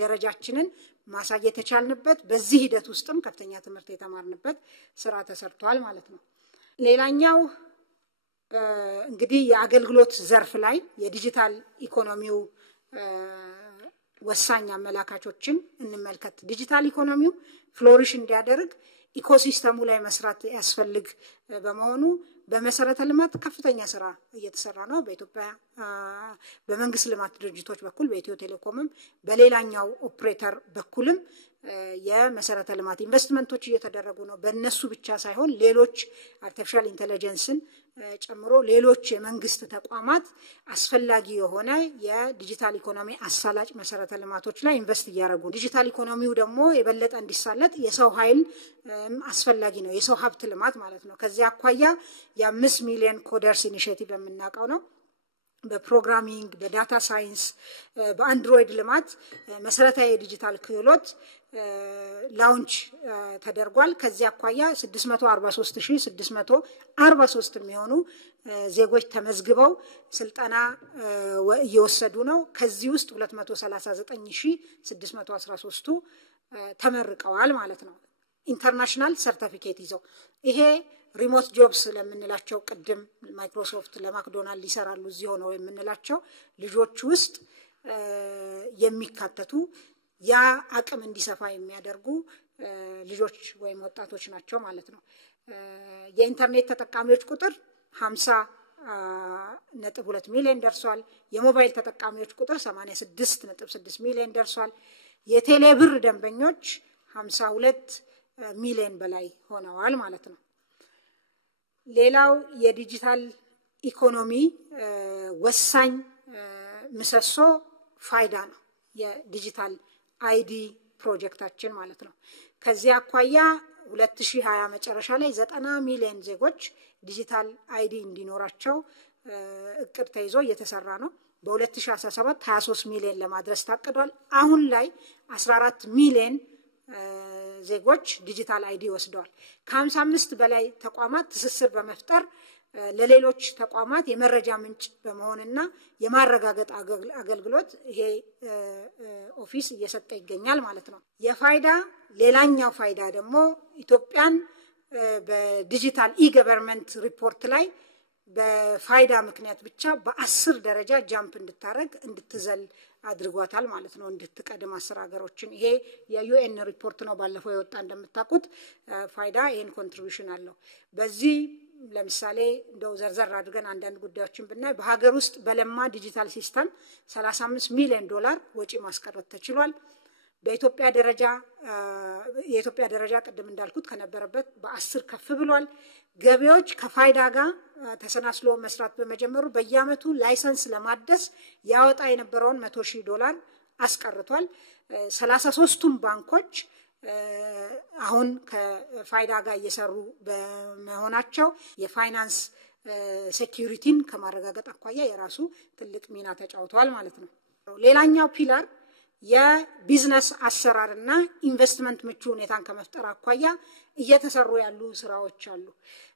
ደረጃችንን ማሳየት ተቻልንበት በዚህ ሂደት ውስጥም ከፍተኛ ትምህርት የተማርንበት ስራ ተሰርቷል ማለት ነው ሌላኛው እንግዲህ የአገልግሎት ዘርፍ ላይ የዲጂታል ኢኮኖሚው ወሳኝ አመላካቾችን እንመልከት ዲጂታል ኢኮኖሚው ፍሎሪሽ እንዲያደርግ ኢኮሲስተሙ ላይ መስራት ያስፈልግ በመሆኑ በመሰረተ ልማት ከፍተኛ ስራ እየተሰራ ነው በኢትዮጵያ በመንግስት ልማት ድርጅቶች በኩል በኢትዮ ቴሌኮምም በሌላኛው ኦፕሬተር በኩልም የመሰረተ ልማት ኢንቨስትመንቶች እየተደረጉ ነው በእነሱ ብቻ ሳይሆን ሌሎች አርቲፊሻል ኢንተለጀንስን ጨምሮ ሌሎች የመንግስት ተቋማት አስፈላጊ የሆነ የዲጂታል ኢኮኖሚ አሳላጭ መሰረተ ልማቶች ላይ ኢንቨስት እያደረጉ ዲጂታል ኢኮኖሚው ደግሞ የበለጠ እንዲሳለጥ የሰው ኃይል አስፈላጊ ነው የሰው ሀብት ልማት ማለት ነው ከዚህ አኳያ የ5 ሚሊዮን ኮደርስ ኢኒሺየቲቭ የምናቀው ነው በፕሮግራሚንግ በዳታ ሳይንስ በአንድሮይድ ልማት መሰረታዊ ዲጂታል ክህሎት ላውንች ተደርጓል ከዚህ አኳያ 643643 የሚሆኑ ዜጎች ተመዝግበው ስልጠና እየወሰዱ ነው ከዚህ ውስጥ 239613ቱ ተመርቀዋል ማለት ነው ኢንተርናሽናል ሰርቲፊኬት ይዘው ይሄ ሪሞት ጆብስ ለምንላቸው ቅድም ማይክሮሶፍት ለማክዶናልድ ይሰራሉ እዚህ ሆነው የምንላቸው ልጆች ውስጥ የሚካተቱ ያ አቅም እንዲሰፋ የሚያደርጉ ልጆች ወይም ወጣቶች ናቸው ማለት ነው የኢንተርኔት ተጠቃሚዎች ቁጥር 50.2 ሚሊዮን ደርሷል የሞባይል ተጠቃሚዎች ቁጥር 86.6 ሚሊዮን ደርሷል የቴሌብር ደንበኞች 52 ሚሊዮን በላይ ሆነዋል ማለት ነው ሌላው የዲጂታል ኢኮኖሚ ወሳኝ ምሰሶ ፋይዳ ነው የዲጂታል አይዲ ፕሮጀክታችን ማለት ነው ከዚህ አኳያ በ2020 መጨረሻ ላይ 90 ሚሊዮን ዜጎች ዲጂታል አይዲ እንዲኖራቸው እቅድ ተይዞ እየተሰራ ነው። በ2017 23 ሚሊዮን ለማድረስ ታቅዷል። አሁን ላይ 14 ሚሊዮን ዜጎች ዲጂታል አይዲ ወስደዋል። ከ55 በላይ ተቋማት ትስስር በመፍጠር ለሌሎች ተቋማት የመረጃ ምንጭ በመሆንና የማረጋገጥ አገልግሎት ይሄ ኦፊስ እየሰጠ ይገኛል ማለት ነው። የፋይዳ ሌላኛው ፋይዳ ደግሞ ኢትዮጵያን በዲጂታል ኢገቨርንመንት ሪፖርት ላይ በፋይዳ ምክንያት ብቻ በ10 ደረጃ ጃምፕ እንድትዘል አድርጓታል ማለት ነው። እንድትቀድም 10 ሀገሮችን ይሄ የዩኤን ሪፖርት ነው ባለፈው የወጣ እንደምታውቁት። ፋይዳ ይሄን ኮንትሪቢዩሽን አለው። በዚህ ለምሳሌ እንደው ዘርዘር አድርገን አንዳንድ ጉዳዮችን ብናይ በሀገር ውስጥ በለማ ዲጂታል ሲስተም 35 ሚሊዮን ዶላር ወጪ ማስቀረት ተችሏል። በኢትዮጵያ ደረጃ ቅድም እንዳልኩት ከነበረበት በ10 ከፍ ብሏል። ገቢዎች ከፋይዳ ጋር ተሰናስሎ መስራት በመጀመሩ በየአመቱ ላይሰንስ ለማደስ ያወጣ የነበረውን 100,000 ዶላር አስቀርቷል። 33ቱም ባንኮች አሁን ከፋይዳ ጋር እየሰሩ በመሆናቸው የፋይናንስ ሴኩሪቲን ከማረጋገጥ አኳያ የራሱ ትልቅ ሚና ተጫውቷል ማለት ነው። ሌላኛው ፒላር የቢዝነስ አሰራርና ኢንቨስትመንት ምቹ ሁኔታን ከመፍጠር አኳያ እየተሰሩ ያሉ ስራዎች አሉ።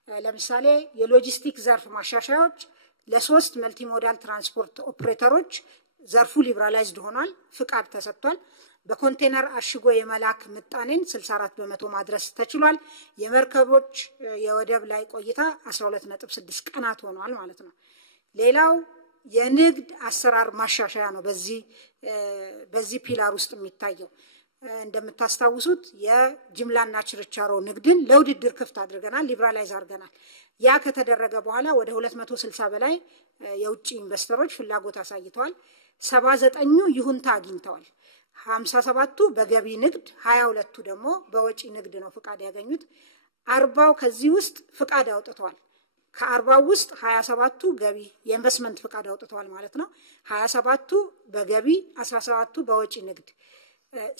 ለምሳሌ የሎጂስቲክ ዘርፍ ማሻሻያዎች ለ3 መልቲሞዳል ትራንስፖርት ኦፕሬተሮች ዘርፉ ሊብራላይዝድ ሆኗል፣ ፍቃድ ተሰጥቷል። በኮንቴነር አሽጎ የመላክ ምጣኔን 64% ማድረስ ተችሏል። የመርከቦች የወደብ ላይ ቆይታ 12.6 ቀናት ሆኗል ማለት ነው። ሌላው የንግድ አሰራር ማሻሻያ ነው። በዚህ ፒላር ውስጥ የሚታየው እንደምታስታውሱት የጅምላና ችርቻሮ ንግድን ለውድድር ክፍት አድርገናል፣ ሊብራላይዝ አድርገናል። ያ ከተደረገ በኋላ ወደ 260 በላይ የውጭ ኢንቨስተሮች ፍላጎት አሳይተዋል። 79ኙ ይሁንታ አግኝተዋል። 57ቱ በገቢ ንግድ፣ 22ቱ ደግሞ በወጪ ንግድ ነው ፍቃድ ያገኙት። 40 ከዚህ ውስጥ ፍቃድ አውጥተዋል። ከ40 ውስጥ 27ቱ ገቢ የኢንቨስትመንት ፍቃድ አውጥተዋል ማለት ነው። 27ቱ በገቢ 17ቱ በወጪ ንግድ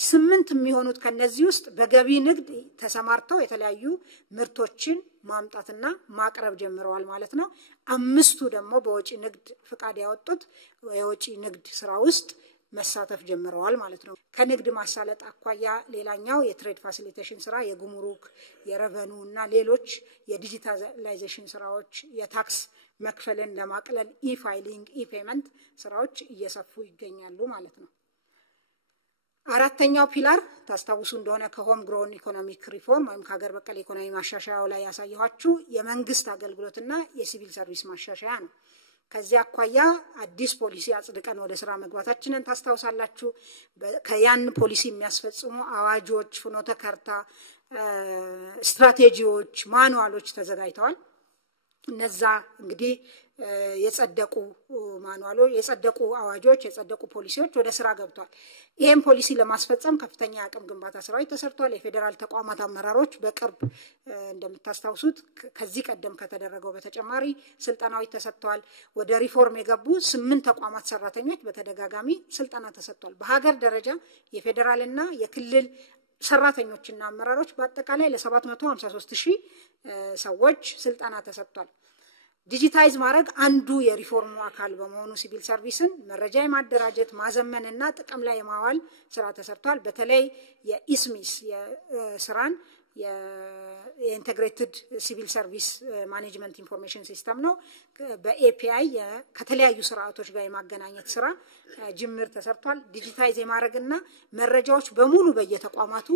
8 የሚሆኑት ከነዚህ ውስጥ በገቢ ንግድ ተሰማርተው የተለያዩ ምርቶችን ማምጣትና ማቅረብ ጀምረዋል ማለት ነው። 5ቱ ደግሞ በወጪ ንግድ ፍቃድ ያወጡት የወጪ ንግድ ስራ ውስጥ መሳተፍ ጀምረዋል ማለት ነው። ከንግድ ማሳለጥ አኳያ ሌላኛው የትሬድ ፋሲሊቴሽን ስራ፣ የጉምሩክ የረቨኑ እና ሌሎች የዲጂታላይዜሽን ስራዎች፣ የታክስ መክፈልን ለማቅለል ኢፋይሊንግ ኢፔመንት ስራዎች እየሰፉ ይገኛሉ ማለት ነው። አራተኛው ፒላር ታስታውሱ እንደሆነ ከሆም ግሮን ኢኮኖሚክ ሪፎርም ወይም ከሀገር በቀል ኢኮኖሚ ማሻሻያው ላይ ያሳየኋችሁ የመንግስት አገልግሎትና የሲቪል ሰርቪስ ማሻሻያ ነው። ከዚያ አኳያ አዲስ ፖሊሲ አጽድቀን ወደ ስራ መግባታችንን ታስታውሳላችሁ። ከያን ፖሊሲ የሚያስፈጽሙ አዋጆች፣ ፍኖተ ካርታ፣ ስትራቴጂዎች፣ ማኑዋሎች ተዘጋጅተዋል። እነዛ እንግዲህ የጸደቁ ማኑዋሎች፣ የጸደቁ አዋጆች፣ የጸደቁ ፖሊሲዎች ወደ ስራ ገብቷል። ይሄን ፖሊሲ ለማስፈጸም ከፍተኛ አቅም ግንባታ ስራዎች ተሰርቷል። የፌደራል ተቋማት አመራሮች በቅርብ እንደምታስታውሱት ከዚህ ቀደም ከተደረገው በተጨማሪ ስልጠናዎች ተሰጥተዋል። ወደ ሪፎርም የገቡ 8 ተቋማት ሰራተኞች በተደጋጋሚ ስልጠና ተሰጥቷል። በሀገር ደረጃ የፌደራልና የክልል ሰራተኞችና አመራሮች በአጠቃላይ ለ753,000 ሰዎች ስልጠና ተሰጥቷል። ዲጂታይዝ ማድረግ አንዱ የሪፎርሙ አካል በመሆኑ ሲቪል ሰርቪስን መረጃ የማደራጀት ማዘመንና ጥቅም ላይ የማዋል ስራ ተሰርቷል። በተለይ የኢስሚስ የስራን የኢንተግሬትድ ሲቪል ሰርቪስ ማኔጅመንት ኢንፎርሜሽን ሲስተም ነው። በኤፒአይ ከተለያዩ ስርዓቶች ጋር የማገናኘት ስራ ጅምር ተሰርቷል። ዲጂታይዝ የማድረግና መረጃዎች በሙሉ በየተቋማቱ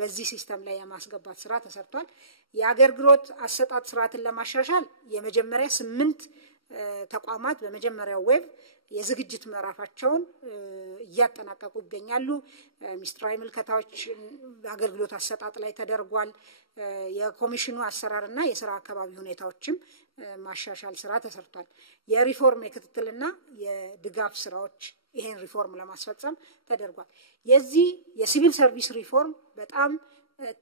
በዚህ ሲስተም ላይ የማስገባት ስራ ተሰርቷል። የአገልግሎት አሰጣጥ ስርዓትን ለማሻሻል የመጀመሪያ 8 ተቋማት በመጀመሪያው ዌብ የዝግጅት ምዕራፋቸውን እያጠናቀቁ ይገኛሉ። ሚኒስትራዊ ምልከታዎች አገልግሎት አሰጣጥ ላይ ተደርጓል። የኮሚሽኑ አሰራርና የስራ አካባቢ ሁኔታዎችም ማሻሻል ስራ ተሰርቷል። የሪፎርም የክትትልና የድጋፍ ስራዎች ይሄን ሪፎርም ለማስፈጸም ተደርጓል። የዚህ የሲቪል ሰርቪስ ሪፎርም በጣም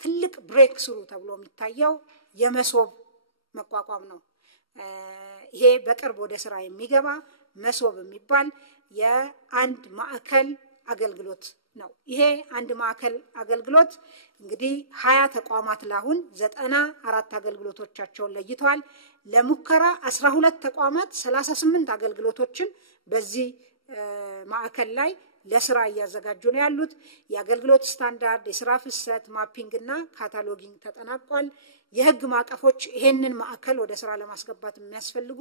ትልቅ ብሬክ ስሩ ተብሎ የሚታየው የመሶብ መቋቋም ነው። ይሄ በቅርብ ወደ ስራ የሚገባ መሶብ የሚባል የአንድ ማዕከል አገልግሎት ነው። ይሄ አንድ ማዕከል አገልግሎት እንግዲህ 20 ተቋማት ላሁን 94 አገልግሎቶቻቸውን ለይተዋል። ለሙከራ 12 ተቋማት 38 አገልግሎቶችን በዚህ ማዕከል ላይ ለስራ ያዘጋጁ ነው ያሉት። የአገልግሎት ስታንዳርድ፣ የስራ ፍሰት ማፒንግ እና ካታሎጊንግ ተጠናቋል። የህግ ማቀፎች ይሄንን ማዕከል ወደ ስራ ለማስገባት የሚያስፈልጉ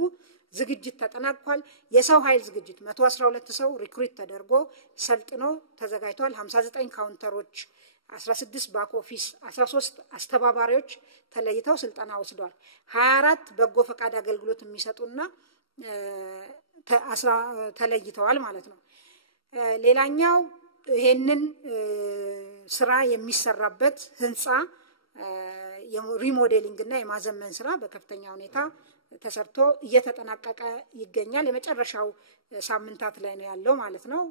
ዝግጅት ተጠናቋል። የሰው ኃይል ዝግጅት 112 ሰው ሪክሩት ተደርጎ ሰልጥኖ ተዘጋጅቷል። 59 ካውንተሮች፣ 16 ባክ ኦፊስ፣ 13 አስተባባሪዎች ተለይተው ስልጠና ወስደዋል። 24 በጎ ፈቃድ አገልግሎት የሚሰጡና ተለይተዋል ማለት ነው። ሌላኛው ይሄንን ስራ የሚሰራበት ህንጻ የሪሞዴሊንግ እና የማዘመን ስራ በከፍተኛ ሁኔታ ተሰርቶ እየተጠናቀቀ ይገኛል። የመጨረሻው ሳምንታት ላይ ነው ያለው ማለት ነው።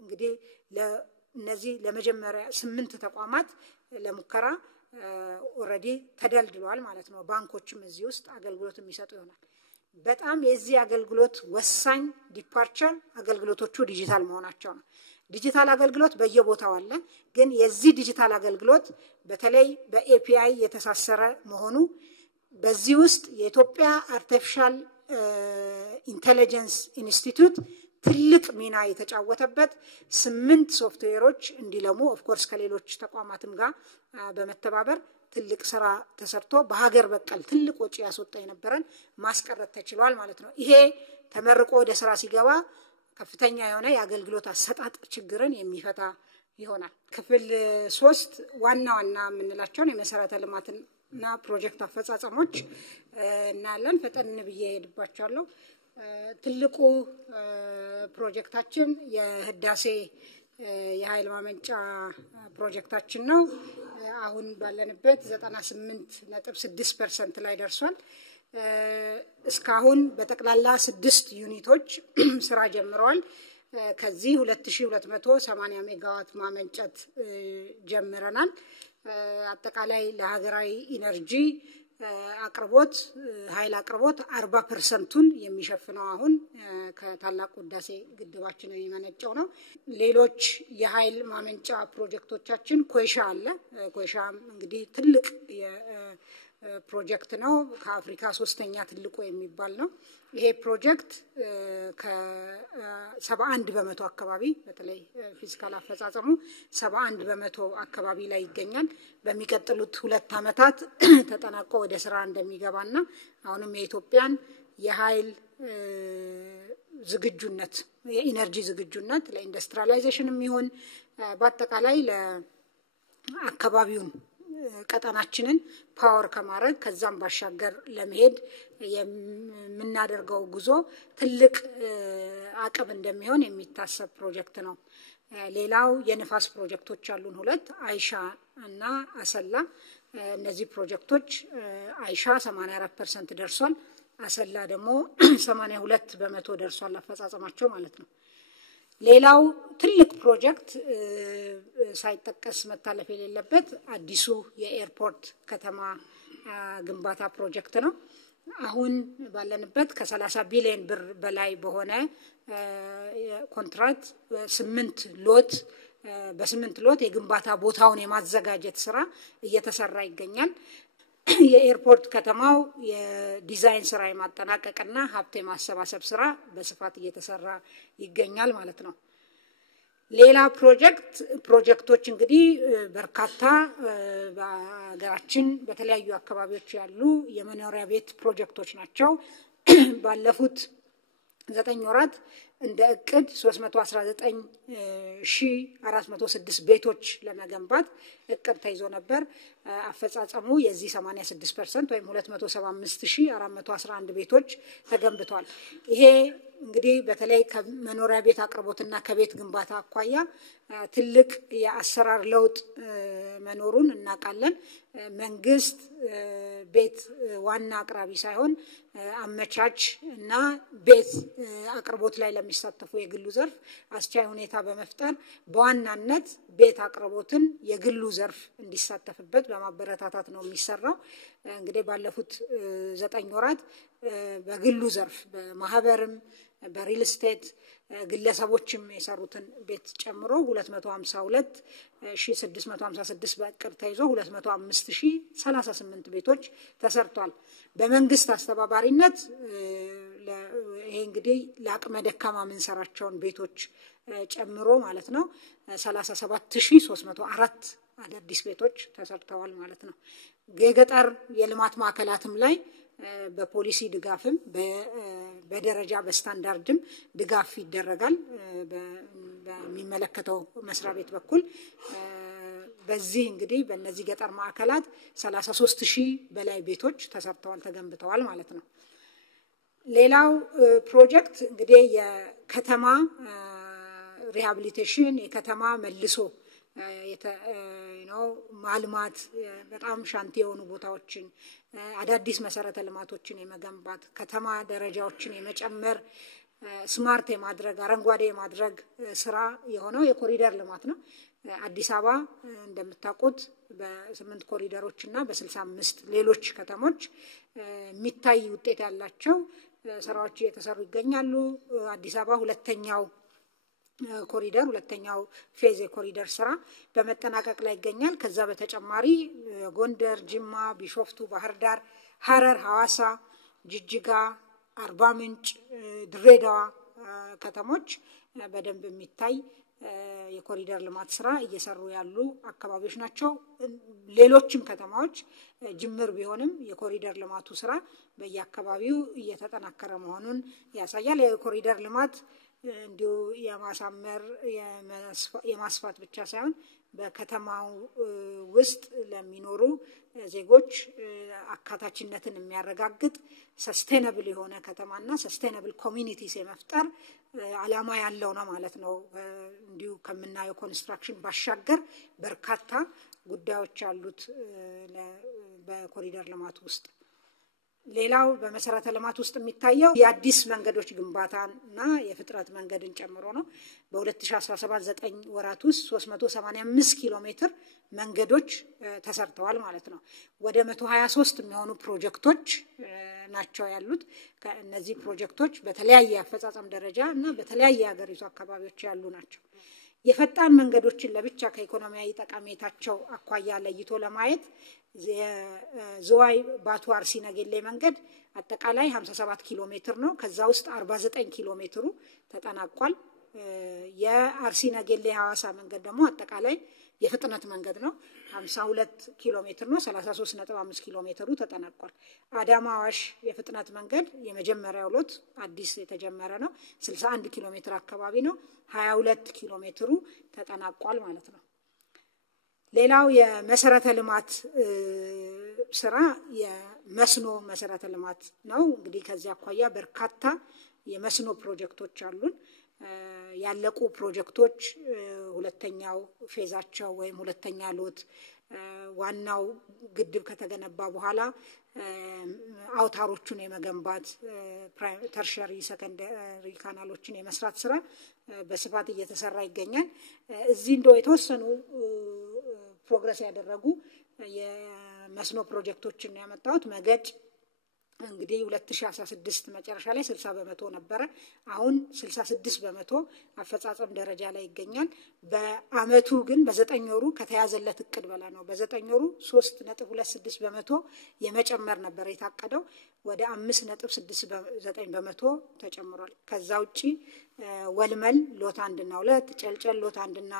እንግዲህ ለነዚህ ለመጀመሪያ 8 ተቋማት ለሙከራ ኦሬዲ ተደልድሏል ማለት ነው። ባንኮችም እዚህ ውስጥ አገልግሎት የሚሰጡ ይሆናል። በጣም የዚህ አገልግሎት ወሳኝ ዲፓርቸር አገልግሎቶቹ ዲጂታል መሆናቸው ነው። ዲጂታል አገልግሎት በየቦታው አለ፣ ግን የዚህ ዲጂታል አገልግሎት በተለይ በኤፒአይ የተሳሰረ መሆኑ በዚህ ውስጥ የኢትዮጵያ አርቲፊሻል ኢንተለጀንስ ኢንስቲትዩት ትልቅ ሚና የተጫወተበት 8 ሶፍትዌሮች እንዲለሙ ኦፍ ኮርስ ከሌሎች ተቋማትም ጋር በመተባበር ትልቅ ስራ ተሰርቶ በሀገር በቀል ትልቅ ወጪ ያስወጣ የነበረን ማስቀረት ተችሏል ማለት ነው። ይሄ ተመርቆ ወደ ስራ ሲገባ ከፍተኛ የሆነ የአገልግሎት አሰጣጥ ችግርን የሚፈታ ይሆናል። ክፍል 3 ዋና ዋና የምንላቸውን የመሰረተ ልማትና ፕሮጀክት አፈጻጸሞች እናያለን። ፈጠን ብዬ ሄድባቸዋለሁ። ትልቁ ፕሮጀክታችን የህዳሴ የኃይል ማመንጫ ፕሮጀክታችን ነው። አሁን ባለንበት 98.6% ላይ ደርሷል። እስካሁን በጠቅላላ 6 ዩኒቶች ስራ ጀምረዋል። ከዚህ 2280 ሜጋዋት ማመንጨት ጀምረናል። አጠቃላይ ለሀገራዊ ኢነርጂ አቅርቦት ኃይል አቅርቦት 40%ን የሚሸፍነው አሁን ከታላቁ ህዳሴ ግድባችን የሚመነጨው ነው። ሌሎች የኃይል ማመንጫ ፕሮጀክቶቻችን ኮይሻ አለ። ኮይሻም እንግዲህ ትልቅ ፕሮጀክት ነው። ከአፍሪካ 3ኛ ትልቁ የሚባል ነው። ይሄ ፕሮጀክት ከ71% አካባቢ በተለይ ፊዚካል አፈጻጸሙ 71% አካባቢ ላይ ይገኛል። በሚቀጥሉት 2 አመታት ተጠናቆ ወደ ስራ እንደሚገባና አሁንም የኢትዮጵያን የኃይል ዝግጁነት የኢነርጂ ዝግጁነት ለኢንዱስትሪያላይዜሽንም ይሁን በአጠቃላይ ለአካባቢውን ቀጠናችንን ፓወር ከማድረግ ከዛም ባሻገር ለመሄድ የምናደርገው ጉዞ ትልቅ አቅም እንደሚሆን የሚታሰብ ፕሮጀክት ነው። ሌላው የንፋስ ፕሮጀክቶች አሉን 2 አይሻ እና አሰላ። እነዚህ ፕሮጀክቶች አይሻ 84% ደርሷል። አሰላ ደግሞ 82% ደርሷል አፈጻጸማቸው ማለት ነው። ሌላው ትልቅ ፕሮጀክት ሳይጠቀስ መታለፍ የሌለበት አዲሱ የኤርፖርት ከተማ ግንባታ ፕሮጀክት ነው። አሁን ባለንበት ከ30 ቢሊዮን ብር በላይ በሆነ ኮንትራክት በ8 ሎት የግንባታ ቦታውን የማዘጋጀት ስራ እየተሰራ ይገኛል። የኤርፖርት ከተማው የዲዛይን ስራ የማጠናቀቅና ሀብት የማሰባሰብ ስራ በስፋት እየተሰራ ይገኛል ማለት ነው። ሌላ ፕሮጀክቶች እንግዲህ በርካታ በሀገራችን በተለያዩ አካባቢዎች ያሉ የመኖሪያ ቤት ፕሮጀክቶች ናቸው። ባለፉት 9 ወራት እንደ እቅድ 319406 ቤቶች ለመገንባት እቅድ ተይዞ ነበር። አፈጻጸሙ የዚህ 86% ወይም 275411 ቤቶች ተገንብቷል። ይሄ እንግዲህ በተለይ ከመኖሪያ ቤት አቅርቦትና ከቤት ግንባታ አኳያ ትልቅ የአሰራር ለውጥ መኖሩን እናውቃለን። መንግስት ቤት ዋና አቅራቢ ሳይሆን አመቻች እና ቤት አቅርቦት ላይ ለሚሳተፉ የግሉ ዘርፍ አስቻይ ሁኔታ በመፍጠር በዋናነት ቤት አቅርቦትን የግሉ ዘርፍ እንዲሳተፍበት በማበረታታት ነው የሚሰራው። እንግዲህ ባለፉት 9 ወራት በግሉ ዘርፍ በማህበርም በሪል ስቴት ግለሰቦችም የሰሩትን ቤት ጨምሮ 252656 በእቅድ ተይዞ 205038 ቤቶች ተሰርቷል። በመንግስት አስተባባሪነት ይሄ እንግዲህ ለአቅመ ደካማ ምንሰራቸውን ቤቶች ጨምሮ ማለት ነው 37304 አዳዲስ ቤቶች ተሰርተዋል ማለት ነው። የገጠር የልማት ማዕከላትም ላይ በፖሊሲ ድጋፍም በደረጃ በስታንዳርድም ድጋፍ ይደረጋል በሚመለከተው መስሪያ ቤት በኩል። በዚህ እንግዲህ በእነዚህ ገጠር ማዕከላት 33000 በላይ ቤቶች ተሰርተዋል ተገንብተዋል ማለት ነው። ሌላው ፕሮጀክት እንግዲህ የከተማ ሪሃቢሊቴሽን የከተማ መልሶ ማልማት በጣም ሻንቲ የሆኑ ቦታዎችን አዳዲስ መሰረተ ልማቶችን የመገንባት ከተማ ደረጃዎችን የመጨመር ስማርት የማድረግ አረንጓዴ የማድረግ ስራ የሆነው የኮሪደር ልማት ነው። አዲስ አበባ እንደምታውቁት በ8 ኮሪደሮችና በ65 ሌሎች ከተሞች የሚታይ ውጤት ያላቸው ስራዎች እየተሰሩ ይገኛሉ። አዲስ አበባ ሁለተኛው ኮሪደር ሁለተኛው ፌዝ የኮሪደር ስራ በመጠናቀቅ ላይ ይገኛል። ከዛ በተጨማሪ ጎንደር፣ ጅማ፣ ቢሾፍቱ፣ ባህር ዳር፣ ሐረር፣ ሐዋሳ፣ ጅጅጋ፣ አርባ ምንጭ፣ ድሬዳዋ ከተሞች በደንብ የሚታይ የኮሪደር ልማት ስራ እየሰሩ ያሉ አካባቢዎች ናቸው። ሌሎችም ከተማዎች ጅምር ቢሆንም የኮሪደር ልማቱ ስራ በየአካባቢው እየተጠናከረ መሆኑን ያሳያል። የኮሪደር ልማት እንዲሁ የማሳመር የማስፋት ብቻ ሳይሆን በከተማው ውስጥ ለሚኖሩ ዜጎች አካታችነትን የሚያረጋግጥ ሰስቴነብል የሆነ ከተማና ሰስቴነብል ኮሚኒቲስ የመፍጠር ዓላማ ያለው ነው ማለት ነው። እንዲሁ ከምናየው ኮንስትራክሽን ባሻገር በርካታ ጉዳዮች አሉት በኮሪደር ልማት ውስጥ። ሌላው በመሰረተ ልማት ውስጥ የሚታየው የአዲስ መንገዶች ግንባታና የፍጥረት መንገድን ጨምሮ ነው። በ2017 9 ወራት ውስጥ 385 ኪሎ ሜትር መንገዶች ተሰርተዋል ማለት ነው። ወደ 123 የሚሆኑ ፕሮጀክቶች ናቸው ያሉት። እነዚህ ፕሮጀክቶች በተለያየ አፈጻጸም ደረጃ እና በተለያየ ሀገሪቱ አካባቢዎች ያሉ ናቸው። የፈጣን መንገዶችን ለብቻ ከኢኮኖሚያዊ ጠቀሜታቸው አኳያ ለይቶ ለማየት የዝዋይ ባቱ አርሲ ነገሌ መንገድ አጠቃላይ 57 ኪሎ ሜትር ነው። ከዛ ውስጥ 49 ኪሎ ሜትሩ ተጠናቋል። የአርሲ ነገሌ ሐዋሳ መንገድ ደግሞ አጠቃላይ የፍጥነት መንገድ ነው 52 ኪሎ ሜትር ነው። 33.5 ኪሎ ሜትሩ ተጠናቋል። አዳማ አዋሽ የፍጥነት መንገድ የመጀመሪያው ሎት አዲስ የተጀመረ ነው። 61 ኪሎ ሜትር አካባቢ ነው። 22 ኪሎ ሜትሩ ተጠናቋል ማለት ነው። ሌላው የመሰረተ ልማት ስራ የመስኖ መሰረተ ልማት ነው። እንግዲህ ከዚህ አኳያ በርካታ የመስኖ ፕሮጀክቶች አሉን። ያለቁ ፕሮጀክቶች ሁለተኛው ፌዛቸው ወይም ሁለተኛ ሎት ዋናው ግድብ ከተገነባ በኋላ አውታሮቹን የመገንባት ተርሸሪ ሰከንደሪ ካናሎችን የመስራት ስራ በስፋት እየተሰራ ይገኛል። እዚህ እንደው የተወሰኑ ፕሮግረስ ያደረጉ የመስኖ ፕሮጀክቶችን ያመጣሁት መገድ እንግዲህ 2016 መጨረሻ ላይ 60% ነበረ። አሁን 66% አፈጻጸም ደረጃ ላይ ይገኛል። በአመቱ ግን በ9 ወሩ ከተያዘለት እቅድ በላይ ነው። በ9 ወሩ 3.26% የመጨመር ነበር የታቀደው፣ ወደ 5.69% ተጨምሯል። ከዛ ውጪ ወልመል ሎት 1 እና 2 ጨልጨል ሎት 1 እና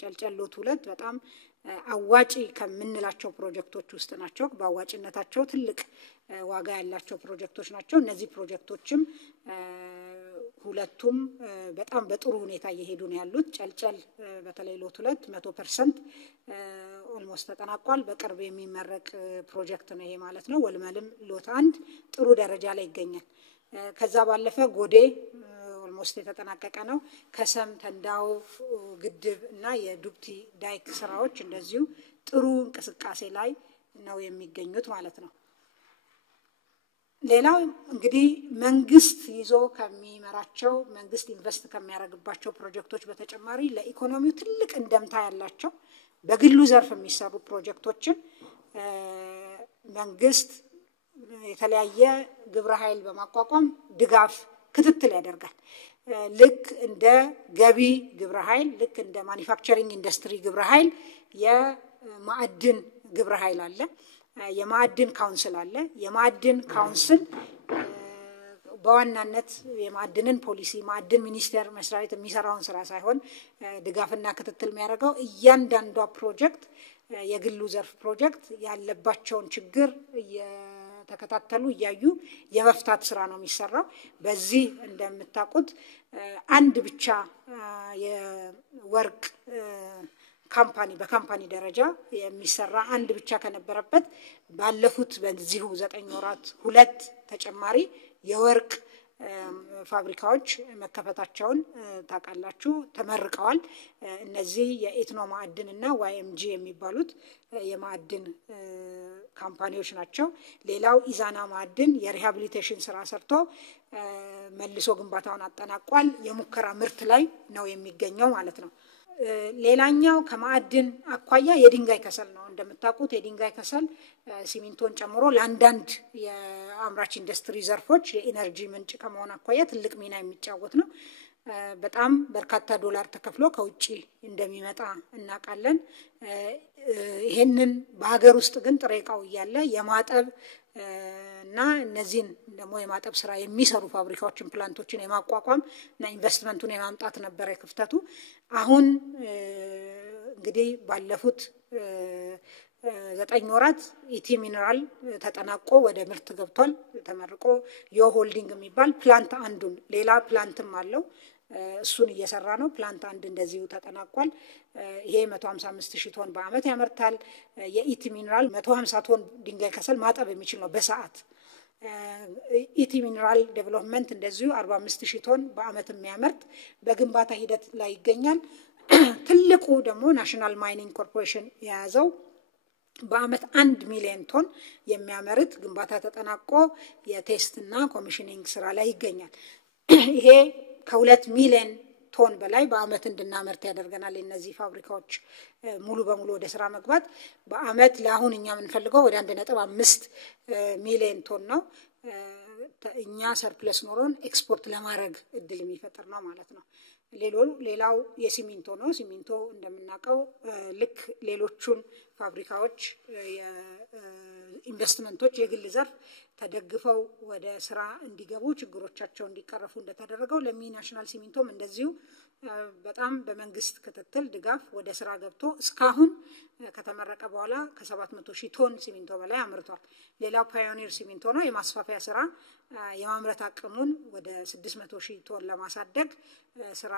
ጨልጨል ሎት 2 በጣም አዋጪ ከምንላቸው ፕሮጀክቶች ውስጥ ናቸው። በአዋጭነታቸው ትልቅ ዋጋ ያላቸው ፕሮጀክቶች ናቸው። እነዚህ ፕሮጀክቶችም ሁለቱም በጣም በጥሩ ሁኔታ እየሄዱ ነው ያሉት። ጨልጨል በተለይ ሎት 2 100% ኦልሞስት ተጠናቋል። በቅርብ የሚመረቅ ፕሮጀክት ነው ይሄ ማለት ነው። ወልመልም ሎት 1 ጥሩ ደረጃ ላይ ይገኛል። ከዛ ባለፈ ጎዴ ኦልሞስት የተጠናቀቀ ነው። ከሰም ተንዳው ግድብ እና የዱብቲ ዳይክ ስራዎች እንደዚሁ ጥሩ እንቅስቃሴ ላይ ነው የሚገኙት ማለት ነው። ሌላው እንግዲህ መንግስት ይዞ ከሚመራቸው መንግስት ኢንቨስት ከሚያደርግባቸው ፕሮጀክቶች በተጨማሪ ለኢኮኖሚው ትልቅ እንደምታ ያላቸው በግሉ ዘርፍ የሚሰሩ ፕሮጀክቶችን መንግስት የተለያየ ግብረ ኃይል በማቋቋም ድጋፍ ክትትል ያደርጋል። ልክ እንደ ገቢ ግብረ ኃይል ልክ እንደ ማኒፋክቸሪንግ ኢንዱስትሪ ግብረ ኃይል የማዕድን ግብረ ኃይል አለ። የማዕድን ካውንስል አለ። የማዕድን ካውንስል በዋናነት የማዕድንን ፖሊሲ ማዕድን ሚኒስቴር መስሪያ ቤት የሚሰራውን ስራ ሳይሆን ድጋፍና ክትትል የሚያደርገው እያንዳንዷ ፕሮጀክት የግሉ ዘርፍ ፕሮጀክት ያለባቸውን ችግር ተከታተሉ እያዩ የመፍታት ስራ ነው የሚሰራው። በዚህ እንደምታውቁት አንድ ብቻ የወርቅ ካምፓኒ በካምፓኒ ደረጃ የሚሰራ አንድ ብቻ ከነበረበት ባለፉት በዚሁ 9 ወራት 2 ተጨማሪ የወርቅ ፋብሪካዎች መከፈታቸውን ታውቃላችሁ፣ ተመርቀዋል። እነዚህ የኤትኖ ማዕድን እና ዋይኤምጂ የሚባሉት የማዕድን ካምፓኒዎች ናቸው። ሌላው ኢዛና ማዕድን የሪሃቢሊቴሽን ስራ ሰርቶ መልሶ ግንባታውን አጠናቋል። የሙከራ ምርት ላይ ነው የሚገኘው ማለት ነው። ሌላኛው ከማዕድን አኳያ የድንጋይ ከሰል ነው። እንደምታውቁት የድንጋይ ከሰል ሲሚንቶን ጨምሮ ለአንዳንድ የአምራች ኢንዱስትሪ ዘርፎች የኢነርጂ ምንጭ ከመሆን አኳያ ትልቅ ሚና የሚጫወት ነው። በጣም በርካታ ዶላር ተከፍሎ ከውጪ እንደሚመጣ እናውቃለን። ይሄንን በሀገር ውስጥ ግን ጥሬ ዕቃው እያለ የማጠብ እና እነዚህን ደግሞ የማጠብ ስራ የሚሰሩ ፋብሪካዎችን ፕላንቶችን የማቋቋም እና ኢንቨስትመንቱን የማምጣት ነበር ክፍተቱ። አሁን እንግዲህ ባለፉት 9 ወራት ኢቲ ሚነራል ተጠናቆ ወደ ምርት ገብቷል። ተመርቆ ሆልዲንግ የሚባል ፕላንት አንዱን ሌላ ፕላንትም አለው እሱን እየሰራ ነው። ፕላንት አንድ እንደዚሁ ተጠናቋል። ይሄ 155,000 ቶን በአመት ያመርታል። የኢቲ ሚነራል 150 ቶን ድንጋይ ከሰል ማጠብ የሚችል ነው በሰዓት። ኢቲ ሚነራል ዴቨሎፕመንት እንደዚሁ 45,000 ቶን በአመት የሚያመርት በግንባታ ሂደት ላይ ይገኛል። ትልቁ ደግሞ ናሽናል ማይኒንግ ኮርፖሬሽን የያዘው በአመት 1 ሚሊዮን ቶን የሚያመርት ግንባታ ተጠናቆ የቴስትና ኮሚሽኒንግ ስራ ላይ ይገኛል። ይሄ ከ2 ሚሊዮን ቶን በላይ በአመት እንድናመርት ያደርገናል። እነዚህ ፋብሪካዎች ሙሉ በሙሉ ወደ ስራ መግባት በአመት ለአሁን እኛ የምንፈልገው ወደ 1.5 ሚሊዮን ቶን ነው። እኛ ሰርፕለስ ኖሮን ኤክስፖርት ለማድረግ እድል የሚፈጥር ነው ማለት ነው። ሌላው የሲሚንቶ ነው። ሲሚንቶ እንደምናውቀው ልክ ሌሎቹን ፋብሪካዎች የኢንቨስትመንቶች የግል ዘርፍ ተደግፈው ወደ ስራ እንዲገቡ ችግሮቻቸው እንዲቀረፉ እንደተደረገው ለሚ ናሽናል ሲሚንቶም እንደዚሁ በጣም በመንግስት ክትትል ድጋፍ ወደ ስራ ገብቶ እስካሁን ከተመረቀ በኋላ ከ700,000 ቶን ሲሚንቶ በላይ አምርቷል። ሌላው ፓዮኒር ሲሚንቶ ነው። የማስፋፊያ ስራ የማምረት አቅሙን ወደ 600,000 ቶን ለማሳደግ ስራ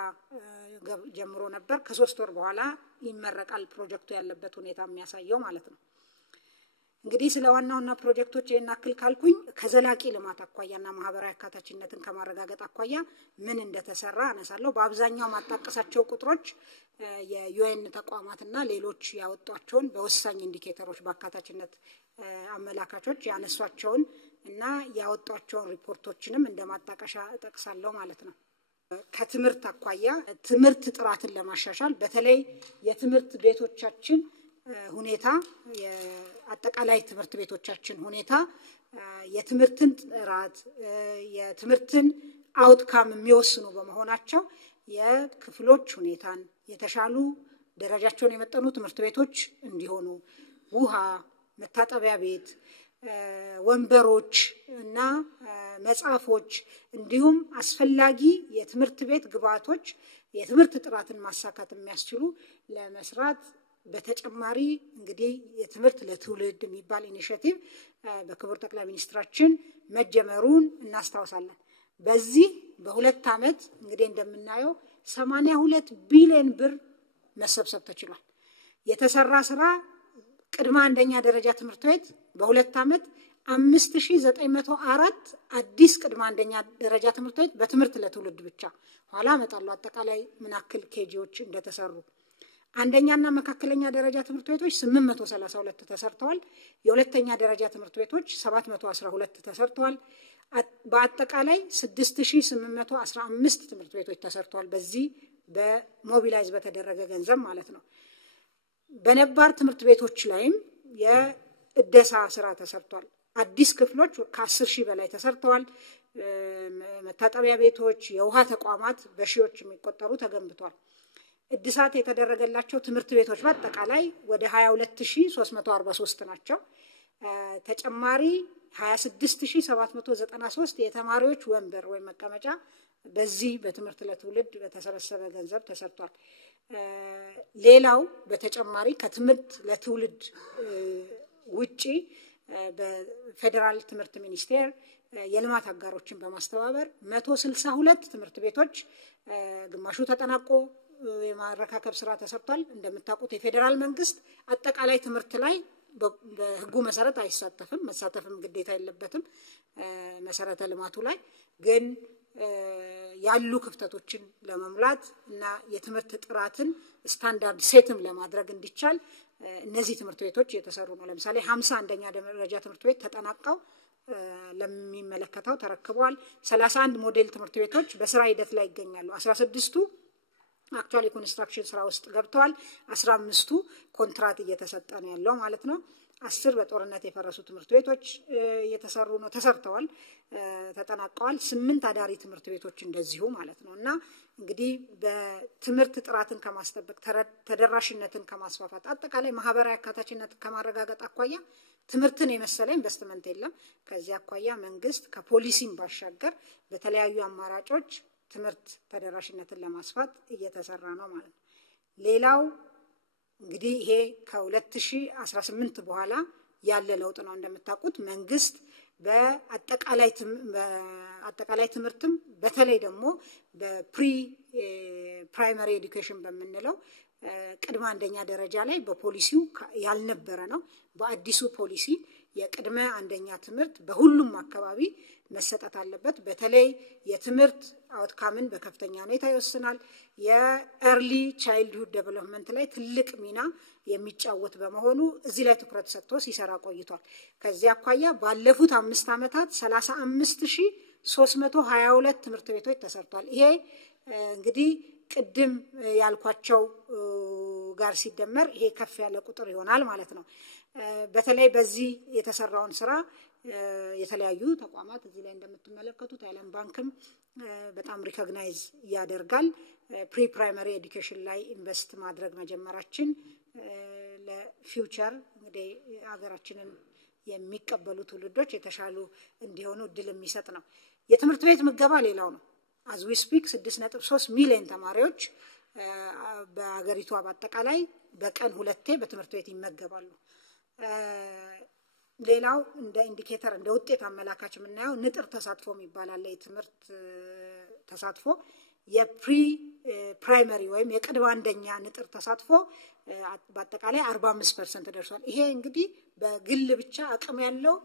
ጀምሮ ነበር። ከ3 ወር በኋላ ይመረቃል ፕሮጀክቱ ያለበት ሁኔታ የሚያሳየው ማለት ነው። እንግዲህ ስለ ዋናውና ፕሮጀክቶች የናክል ካልኩኝ ከዘላቂ ልማት አኳያና ማህበራዊ አካታችነትን ከማረጋገጥ አኳያ ምን እንደተሰራ አነሳለሁ። በአብዛኛው ማጣቀሳቸው ቁጥሮች የዩኤን ተቋማትና ሌሎች ያወጧቸውን በወሳኝ ኢንዲኬተሮች በአካታችነት አመላካቾች ያነሷቸውን እና ያወጧቸውን ሪፖርቶችንም እንደማጣቀሻ እጠቅሳለሁ ማለት ነው። ከትምህርት አኳያ ትምህርት ጥራትን ለማሻሻል በተለይ የትምህርት ቤቶቻችን ሁኔታ የአጠቃላይ ትምህርት ቤቶቻችን ሁኔታ የትምህርትን ጥራት የትምህርትን አውትካም የሚወስኑ በመሆናቸው የክፍሎች ሁኔታን የተሻሉ ደረጃቸውን የመጠኑ ትምህርት ቤቶች እንዲሆኑ ውሃ፣ መታጠቢያ ቤት፣ ወንበሮች እና መጽሐፎች እንዲሁም አስፈላጊ የትምህርት ቤት ግብዓቶች የትምህርት ጥራትን ማሳካት የሚያስችሉ ለመስራት በተጨማሪ እንግዲህ የትምህርት ለትውልድ የሚባል ኢኒሼቲቭ በክቡር ጠቅላይ ሚኒስትራችን መጀመሩን እናስታውሳለን። በዚህ በ2 አመት እንግዲህ እንደምናየው 82 ቢሊዮን ብር መሰብሰብ ተችሏል። የተሰራ ስራ ቅድመ አንደኛ ደረጃ ትምህርት ቤት በ2 አመት 5904 አዲስ ቅድመ አንደኛ ደረጃ ትምህርት ቤት በትምህርት ለትውልድ ብቻ ኋላ አመጣለሁ አጠቃላይ ምን ያክል ኬጂዎች እንደተሰሩ። አንደኛና መካከለኛ ደረጃ ትምህርት ቤቶች 832 ተሰርተዋል። የሁለተኛ ደረጃ ትምህርት ቤቶች 712 ተሰርተዋል። በአጠቃላይ 6815 ትምህርት ቤቶች ተሰርተዋል። በዚህ በሞቢላይዝ በተደረገ ገንዘብ ማለት ነው። በነባር ትምህርት ቤቶች ላይም የእደሳ ስራ ተሰርቷል። አዲስ ክፍሎች ከ10,000 በላይ ተሰርተዋል። መታጠቢያ ቤቶች፣ የውሃ ተቋማት በሺዎች የሚቆጠሩ ተገንብቷል። እድሳት የተደረገላቸው ትምህርት ቤቶች በአጠቃላይ ወደ 22,343 ናቸው። ተጨማሪ 26,793 የተማሪዎች ወንበር ወይ መቀመጫ በዚህ በትምህርት ለትውልድ በተሰበሰበ ገንዘብ ተሰርቷል። ሌላው በተጨማሪ ከትምህርት ለትውልድ ውጪ በፌደራል ትምህርት ሚኒስቴር የልማት አጋሮችን በማስተባበር 162 ትምህርት ቤቶች ግማሹ ተጠናቆ የማረካከብ ስራ ተሰርቷል። እንደምታውቁት የፌደራል መንግስት አጠቃላይ ትምህርት ላይ በህጉ መሰረት አይሳተፍም፣ መሳተፍም ግዴታ የለበትም። መሰረተ ልማቱ ላይ ግን ያሉ ክፍተቶችን ለመሙላት እና የትምህርት ጥራትን ስታንዳርድ ሴትም ለማድረግ እንዲቻል እነዚህ ትምህርት ቤቶች እየተሰሩ ነው። ለምሳሌ 51ኛ ደረጃ ትምህርት ቤት ተጠናቀው ለሚመለከተው ተረክበዋል። 31 ሞዴል ትምህርት ቤቶች በስራ ሂደት ላይ ይገኛሉ። 16ቱ አክቹዋሊ ኮንስትራክሽን ስራ ውስጥ ገብተዋል። 15ቱ ኮንትራት እየተሰጠ ነው ያለው ማለት ነው። 10 በጦርነት የፈረሱ ትምህርት ቤቶች እየተሰሩ ነው፣ ተሰርተዋል፣ ተጠናቀዋል። 8 አዳሪ ትምህርት ቤቶች እንደዚሁ ማለት ነው። እና እንግዲህ በትምህርት ጥራትን ከማስጠበቅ ተደራሽነትን ከማስፋፋት አጠቃላይ ማህበራዊ አካታችነት ከማረጋገጥ አኳያ ትምህርትን የመሰለ ኢንቨስትመንት የለም። ከዚህ አኳያ መንግስት ከፖሊሲም ባሻገር በተለያዩ አማራጮች ትምህርት ተደራሽነትን ለማስፋት እየተሰራ ነው ማለት ነው። ሌላው እንግዲህ ይሄ ከ2018 በኋላ ያለ ለውጥ ነው። እንደምታውቁት መንግስት በአጠቃላይ ትምህርትም በተለይ ደግሞ በፕሪ ፕራይመሪ ኤዱኬሽን በመንለው ቅድመ አንደኛ ደረጃ ላይ በፖሊሲው ያልነበረ ነው። በአዲሱ ፖሊሲ የቅድመ አንደኛ ትምህርት በሁሉም አካባቢ መሰጠት አለበት። በተለይ የትምህርት አውትካምን በከፍተኛ ሁኔታ ይወስናል። የኤርሊ ቻይልድሁድ ዴቨሎፕመንት ላይ ትልቅ ሚና የሚጫወት በመሆኑ እዚህ ላይ ትኩረት ሰጥቶ ሲሰራ ቆይቷል። ከዚህ አኳያ ባለፉት 5 ዓመታት 35,322 ትምህርት ቤቶች ተሰርቷል። ይሄ እንግዲህ ቅድም ያልኳቸው ጋር ሲደመር ይሄ ከፍ ያለ ቁጥር ይሆናል ማለት ነው። በተለይ በዚህ የተሰራውን ስራ የተለያዩ ተቋማት እዚህ ላይ እንደምትመለከቱት ዓለም ባንክም በጣም ሪኮግናይዝ ያደርጋል። ፕሪ ፕራይመሪ ኤዱኬሽን ላይ ኢንቨስት ማድረግ መጀመራችን ለፊውቸር እንግዲህ ሀገራችንን የሚቀበሉ ትውልዶች የተሻሉ እንዲሆኑ እድል የሚሰጥ ነው። የትምህርት ቤት ምገባ ሌላው ነው። as we speak 6.3 ሚሊዮን ተማሪዎች በአገሪቷ በአጠቃላይ በቀን 2 በትምህርት ቤት ይመገባሉ። ሌላው እንደ ኢንዲኬተር እንደ ውጤት አመላካች የምናየው ንጥር ተሳትፎ ይባላል። የትምህርት ተሳትፎ የፕሪ ፕራይመሪ ወይም የቅድመ አንደኛ ንጥር ተሳትፎ በአጠቃላይ 45% ደርሷል። ይሄ እንግዲህ በግል ብቻ አቅም ያለው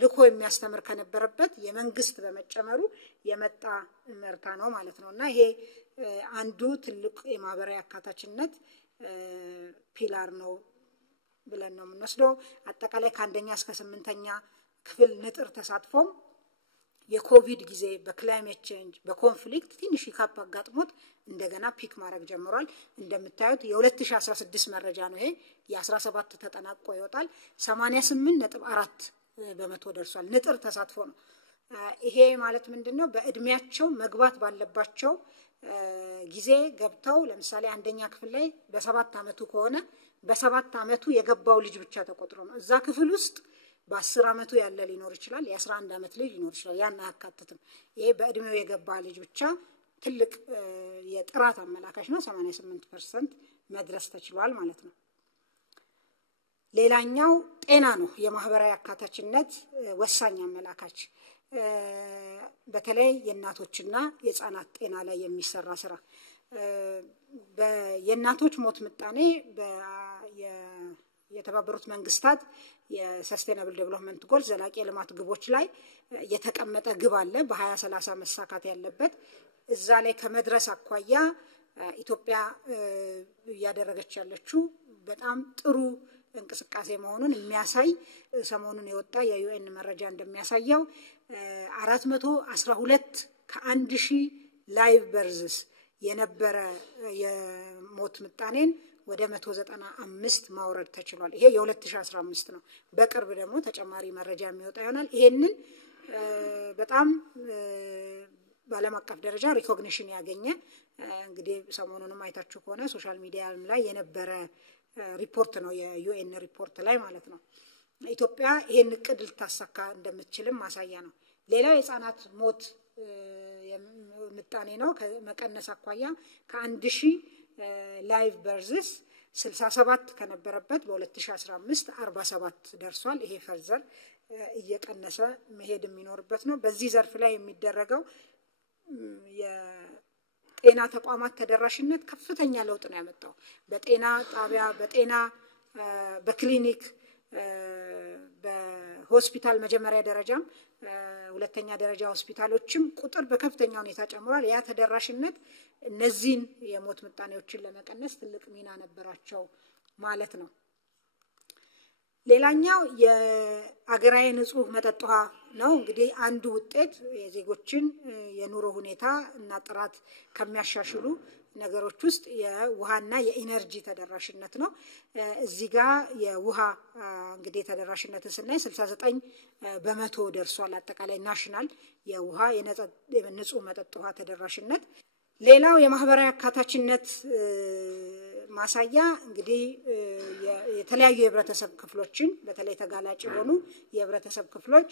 ልኮ የሚያስተምር ከነበረበት የመንግስት በመጨመሩ የመጣ ምርታ ነው ማለት ነው። እና ይሄ አንዱ ትልቅ የማህበራዊ አካታችነት ፒላር ነው ብለን ነው የምንወስደው። አጠቃላይ ከአንደኛ እስከ 8ኛ ክፍል ንጥር ተሳትፎም የኮቪድ ጊዜ በክላይሜት ቼንጅ በኮንፍሊክት ትንሽ ይካፕ አጋጥሞት እንደገና ፒክ ማድረግ ጀምሯል። እንደምታዩት የ2016 መረጃ ነው ይሄ። የ17 ተጠናቆ ይወጣል። 88.4 በመቶ ደርሷል። ንጥር ተሳትፎ ነው። ይሄ ማለት ምንድነው? በእድሜያቸው መግባት ባለባቸው ጊዜ ገብተው ለምሳሌ አንደኛ ክፍል ላይ በ7 ዓመቱ ከሆነ በ7 ዓመቱ የገባው ልጅ ብቻ ተቆጥሮ ነው። እዛ ክፍል ውስጥ በ10 ዓመቱ ያለ ሊኖር ይችላል፣ የ11 ዓመት ልጅ ሊኖር ይችላል። ያን አያካትትም። ይሄ በእድሜው የገባ ልጅ ብቻ ትልቅ የጥራት አመላካች ነው። 88% መድረስ ተችሏል ማለት ነው። ሌላኛው ጤና ነው። የማህበራዊ አካታችነት ወሳኝ አመላካች በተለይ የእናቶችና የህፃናት ጤና ላይ የሚሰራ ስራ የእናቶች ሞት ምጣኔ የተባበሩት መንግስታት የሰስቴናብል ዴቨሎፕመንት ጎል ዘላቂ የልማት ግቦች ላይ የተቀመጠ ግብ አለ በ2030 መሳካት ያለበት። እዛ ላይ ከመድረስ አኳያ ኢትዮጵያ እያደረገች ያለችው በጣም ጥሩ እንቅስቃሴ መሆኑን የሚያሳይ ሰሞኑን የወጣ የዩኤን መረጃ እንደሚያሳየው 412 ከ1000 ላይቭ በርዝስ የነበረ የሞት ምጣኔን ወደ 195 ማውረድ ተችሏል። ይሄ የ2015 ነው። በቅርብ ደግሞ ተጨማሪ መረጃ የሚወጣ ይሆናል። ይሄንን በጣም በዓለም አቀፍ ደረጃ ሪኮግኒሽን ያገኘ እንግዲህ ሰሞኑንም አይታችሁ ከሆነ ሶሻል ሚዲያ ላይ የነበረ ሪፖርት ነው የዩኤን ሪፖርት ላይ ማለት ነው። ኢትዮጵያ ይሄን እቅድ ልታሳካ እንደምትችልም ማሳያ ነው። ሌላው የህፃናት ሞት ምጣኔ ነው። ከመቀነስ አኳያ ከ1000 ላይቭ በርዝስ 67 ከነበረበት በ2015 47 ደርሷል። ይሄ ፈርዘር እየቀነሰ መሄድ የሚኖርበት ነው። በዚህ ዘርፍ ላይ የሚደረገው የጤና ተቋማት ተደራሽነት ከፍተኛ ለውጥ ነው ያመጣው። በጤና ጣቢያ፣ በጤና በክሊኒክ፣ በሆስፒታል መጀመሪያ ደረጃም ሁለተኛ ደረጃ ሆስፒታሎችም ቁጥር በከፍተኛ ሁኔታ ጨምሯል። ያ ተደራሽነት እነዚህን የሞት ምጣኔዎችን ለመቀነስ ትልቅ ሚና ነበራቸው ማለት ነው። ሌላኛው የአገራዊ ንጹህ መጠጥ ውሃ ነው። እንግዲህ አንዱ ውጤት የዜጎችን የኑሮ ሁኔታ እና ጥራት ከሚያሻሽሉ ነገሮች ውስጥ የውሃና የኢነርጂ ተደራሽነት ነው። እዚህ ጋር የውሃ እንግዲህ ተደራሽነትን ስናይ 69% ደርሷል። አጠቃላይ ናሽናል የውሃ የንጹህ መጠጥ ውሃ ተደራሽነት። ሌላው የማህበራዊ አካታችነት ማሳያ እንግዲህ የተለያዩ የህብረተሰብ ክፍሎችን በተለይ ተጋላጭ የሆኑ የህብረተሰብ ክፍሎች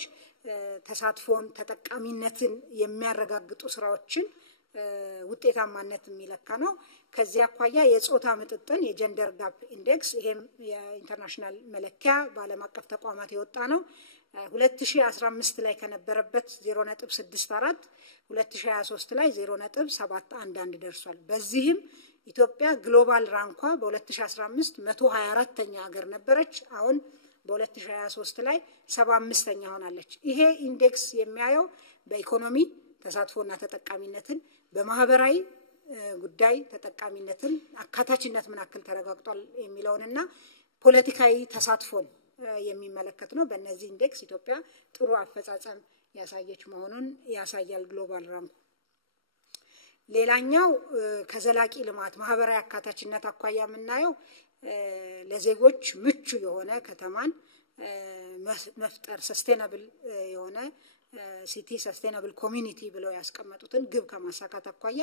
ተሳትፎን ተጠቃሚነትን የሚያረጋግጡ ስራዎችን ውጤታማነት የሚለካ ነው። ከዚህ አኳያ የጾታ ምጥጥን የጀንደር ጋፕ ኢንዴክስ ይሄም የኢንተርናሽናል መለኪያ በዓለም አቀፍ ተቋማት የወጣ ነው። 2015 ላይ ከነበረበት 0.64 2023 ላይ 0.711 ደርሷል። በዚህም ኢትዮጵያ ግሎባል ራንኳ በ2015 124ኛ ሀገር ነበረች። አሁን በ2023 ላይ 75ኛ ሆናለች። ይሄ ኢንዴክስ የሚያየው በኢኮኖሚ ተሳትፎና ተጠቃሚነትን፣ በማህበራዊ ጉዳይ ተጠቃሚነትን፣ አካታችነት ምን ያክል ተረጋግጧል የሚለውንና ፖለቲካዊ ተሳትፎን የሚመለከት ነው። በእነዚህ ኢንዴክስ ኢትዮጵያ ጥሩ አፈጻጸም ያሳየች መሆኑን ያሳያል ግሎባል ራንኩ። ሌላኛው ከዘላቂ ልማት ማህበራዊ አካታችነት አኳያ የምናየው ለዜጎች ምቹ የሆነ ከተማን መፍጠር ሰስቴናብል የሆነ ሲቲ ሰስቴናብል ኮሚኒቲ ብለው ያስቀመጡትን ግብ ከማሳካት አኳያ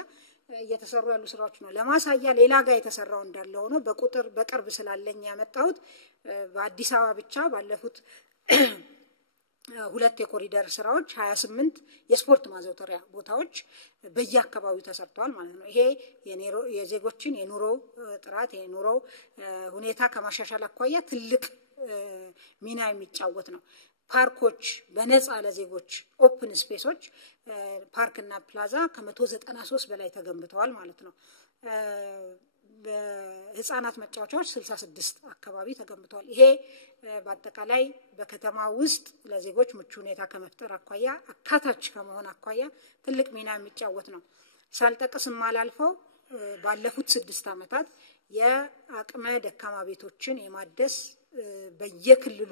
እየተሰሩ ያሉ ስራዎች ነው። ለማሳያ ሌላ ጋር የተሰራው እንዳለ ሆኖ በቁጥር በቅርብ ስላለኝ ያመጣሁት በአዲስ አበባ ብቻ ባለፉት 2 የኮሪደር ስራዎች 28 የስፖርት ማዘውተሪያ ቦታዎች በየአካባቢው ተሰርተዋል ማለት ነው። ይሄ የዜጎችን የኑሮ ጥራት የኑሮ ሁኔታ ከማሻሻል አኳያ ትልቅ ሚና የሚጫወት ነው። ፓርኮች በነፃ ለዜጎች ኦፕን ስፔሶች ፓርክና ፕላዛ ከ193 በላይ ተገንብተዋል ማለት ነው። በህፃናት መጫወቻዎች 66 አካባቢ ተገንብተዋል። ይሄ በአጠቃላይ በከተማ ውስጥ ለዜጎች ምቹ ሁኔታ ከመፍጠር አኳያ አካታች ከመሆን አኳያ ትልቅ ሚና የሚጫወት ነው። ሳልጠቅስ ማላልፈው ባለፉት 6 ዓመታት የአቅመ ደካማ ቤቶችን የማደስ በየክልሉ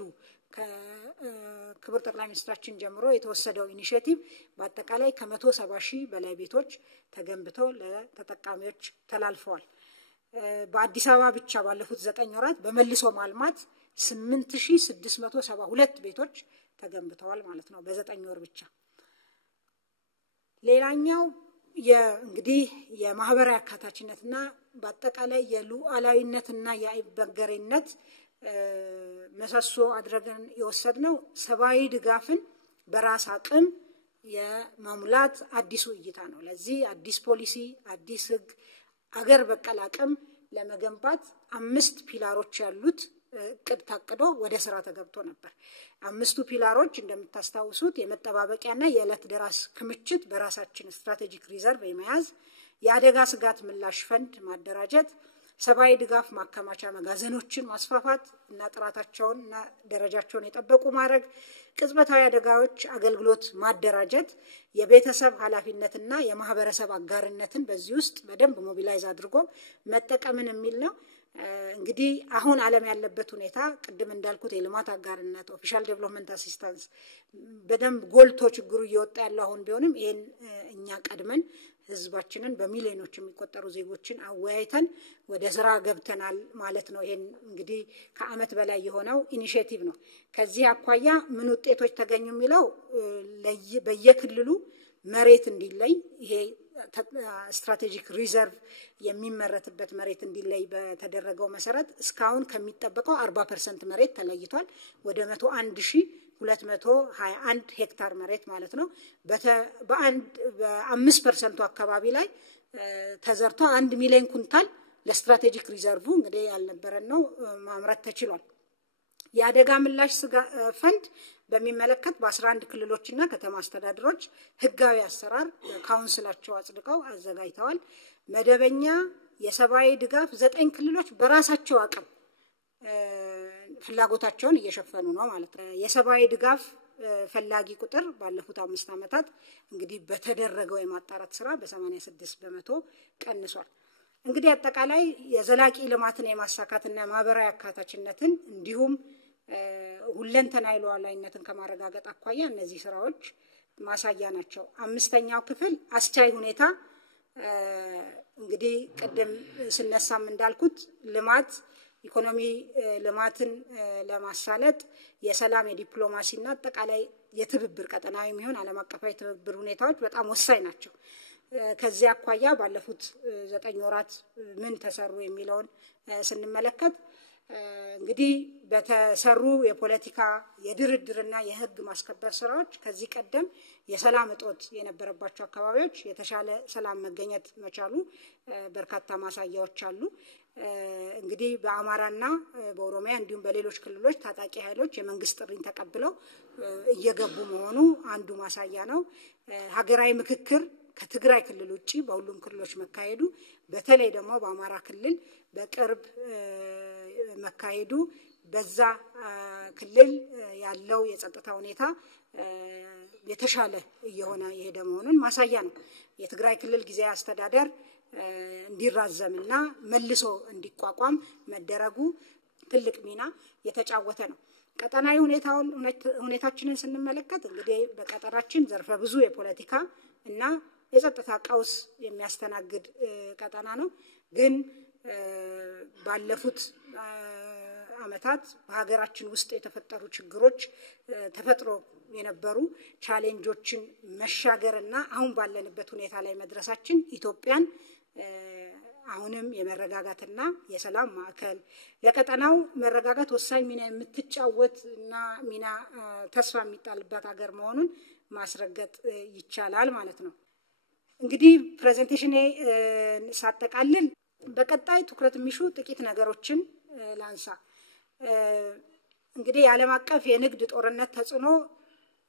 ከክብር ጠቅላይ ሚኒስትራችን ጀምሮ የተወሰደው ኢኒሼቲቭ በአጠቃላይ ከ170 ሺህ በላይ ቤቶች ተገንብተው ለተጠቃሚዎች ተላልፈዋል። በአዲስ አበባ ብቻ ባለፉት 9 ወራት በመልሶ ማልማት 8672 ቤቶች ተገንብተዋል ማለት ነው በ9 ወር ብቻ። ሌላኛው እንግዲህ የማህበራዊ አካታችነትና በአጠቃላይ የሉዓላዊነትና የአይበገሬነት መሰሶ አድርገን የወሰድነው ሰብአዊ ድጋፍን በራስ አቅም የመሙላት አዲሱ እይታ ነው። ለዚህ አዲስ ፖሊሲ አዲስ ህግ አገር በቀል አቅም ለመገንባት 5 ፒላሮች ያሉት እቅድ ታቅዶ ወደ ስራ ተገብቶ ነበር። 5ቱ ፒላሮች እንደምታስታውሱት የመጠባበቂያና የዕለት ደራስ ክምችት በራሳችን ስትራቴጂክ ሪዘርቭ የመያዝ፣ የአደጋ ስጋት ምላሽ ፈንድ ማደራጀት፣ ሰብአዊ ድጋፍ ማከማቻ መጋዘኖችን ማስፋፋት እና ጥራታቸውንና ደረጃቸውን የጠበቁ ማድረግ፣ ቅጽበታዊ አደጋዎች አገልግሎት ማደራጀት፣ የቤተሰብ ኃላፊነትና የማህበረሰብ አጋርነትን በዚህ ውስጥ በደንብ ሞቢላይዝ አድርጎ መጠቀምን የሚል ነው። እንግዲህ አሁን ዓለም ያለበት ሁኔታ ቅድም እንዳልኩት የልማት አጋርነት ኦፊሻል ዴቨሎፕመንት አሲስታንስ በደንብ ጎልቶ ችግሩ እየወጣ ያለው አሁን ቢሆንም ይሄን እኛ ቀድመን ህዝባችንን በሚሊዮኖች የሚቆጠሩ ዜጎችን አወያይተን ወደ ስራ ገብተናል ማለት ነው። ይሄን እንግዲህ ከአመት በላይ የሆነው ኢኒሺዬቲቭ ነው። ከዚህ አኳያ ምን ውጤቶች ተገኙ የሚለው በየክልሉ መሬት እንዲለይ ይሄ ስትራቴጂክ ሪዘርቭ የሚመረትበት መሬት እንዲለይ በተደረገው መሰረት እስካሁን ከሚጠበቀው 40% መሬት ተለይቷል። ወደ 101,221 ሄክታር መሬት ማለት ነው። በ5% አካባቢ ላይ ተዘርቶ 1 ሚሊዮን ኩንታል ለስትራቴጂክ ሪዘርቭ እንግዲህ ያልነበረን ነው ማምረት ተችሏል። የአደጋ ምላሽ ፈንድ በሚመለከት በ11 ክልሎችና ከተማ አስተዳደሮች ህጋዊ አሰራር ካውንስላቸው አጽድቀው አዘጋጅተዋል። መደበኛ የሰብአዊ ድጋፍ 9 ክልሎች በራሳቸው አቅም ፍላጎታቸውን እየሸፈኑ ነው ማለት ነው። የሰብአዊ ድጋፍ ፈላጊ ቁጥር ባለፉት 5 ዓመታት እንግዲህ በተደረገው የማጣራት ስራ በ86% ቀንሷል። እንግዲህ አጠቃላይ የዘላቂ ልማትን የማሳካትና ማህበራዊ አካታችነትን እንዲሁም ሁለንተናዊ ሉዓላዊነትን ከማረጋገጥ አኳያ እነዚህ ስራዎች ማሳያ ናቸው። 5ኛው ክፍል አስቻይ ሁኔታ እንግዲህ ቀደም ስነሳም እንዳልኩት ልማት ኢኮኖሚ ልማትን ለማሳለጥ የሰላም የዲፕሎማሲና አጠቃላይ የትብብር ቀጠናዊ የሚሆን ዓለም አቀፋዊ ትብብር ሁኔታዎች በጣም ወሳኝ ናቸው። ከዚህ አኳያ ባለፉት 9 ወራት ምን ተሰሩ የሚለውን ስንመለከት እንግዲህ በተሰሩ የፖለቲካ የድርድርና የህግ ማስከበር ስራዎች ከዚህ ቀደም የሰላም እጦት የነበረባቸው አካባቢዎች የተሻለ ሰላም መገኘት መቻሉ በርካታ ማሳያዎች አሉ። እንግዲህ በአማራና በኦሮሚያ እንዲሁም በሌሎች ክልሎች ታጣቂ ኃይሎች የመንግስት ጥሪን ተቀብለው እየገቡ መሆኑ አንዱ ማሳያ ነው። ሀገራዊ ምክክር ከትግራይ ክልል ውጪ በሁሉም ክልሎች መካሄዱ በተለይ ደግሞ በአማራ ክልል በቅርብ መካሄዱ በዛ ክልል ያለው የጸጥታ ሁኔታ የተሻለ እየሆነ የሄደ መሆኑን ማሳያ ነው። የትግራይ ክልል ጊዜያዊ አስተዳደር እንዲራዘምና መልሶ እንዲቋቋም መደረጉ ትልቅ ሚና የተጫወተ ነው። ቀጠናዊ ሁኔታችንን ስንመለከት እንግዲህ በቀጠናችን ዘርፈ ብዙ የፖለቲካ እና የጸጥታ ቀውስ የሚያስተናግድ ቀጠና ነው። ግን ባለፉት አመታት በሀገራችን ውስጥ የተፈጠሩ ችግሮች ተፈጥሮ የነበሩ ቻሌንጆችን መሻገርና አሁን ባለንበት ሁኔታ ላይ መድረሳችን ኢትዮጵያን አሁንም የመረጋጋትና የሰላም ማዕከል ለቀጠናው መረጋጋት ወሳኝ ሚና የምትጫወትና ሚና ተስፋ የሚጣልበት ሀገር መሆኑን ማስረገጥ ይቻላል ማለት ነው። እንግዲህ ፕሬዘንቴሽኔ ሳጠቃልል በቀጣይ ትኩረት የሚሹ ጥቂት ነገሮችን ላንሳ። እንግዲህ የዓለም አቀፍ የንግድ ጦርነት ተጽዕኖ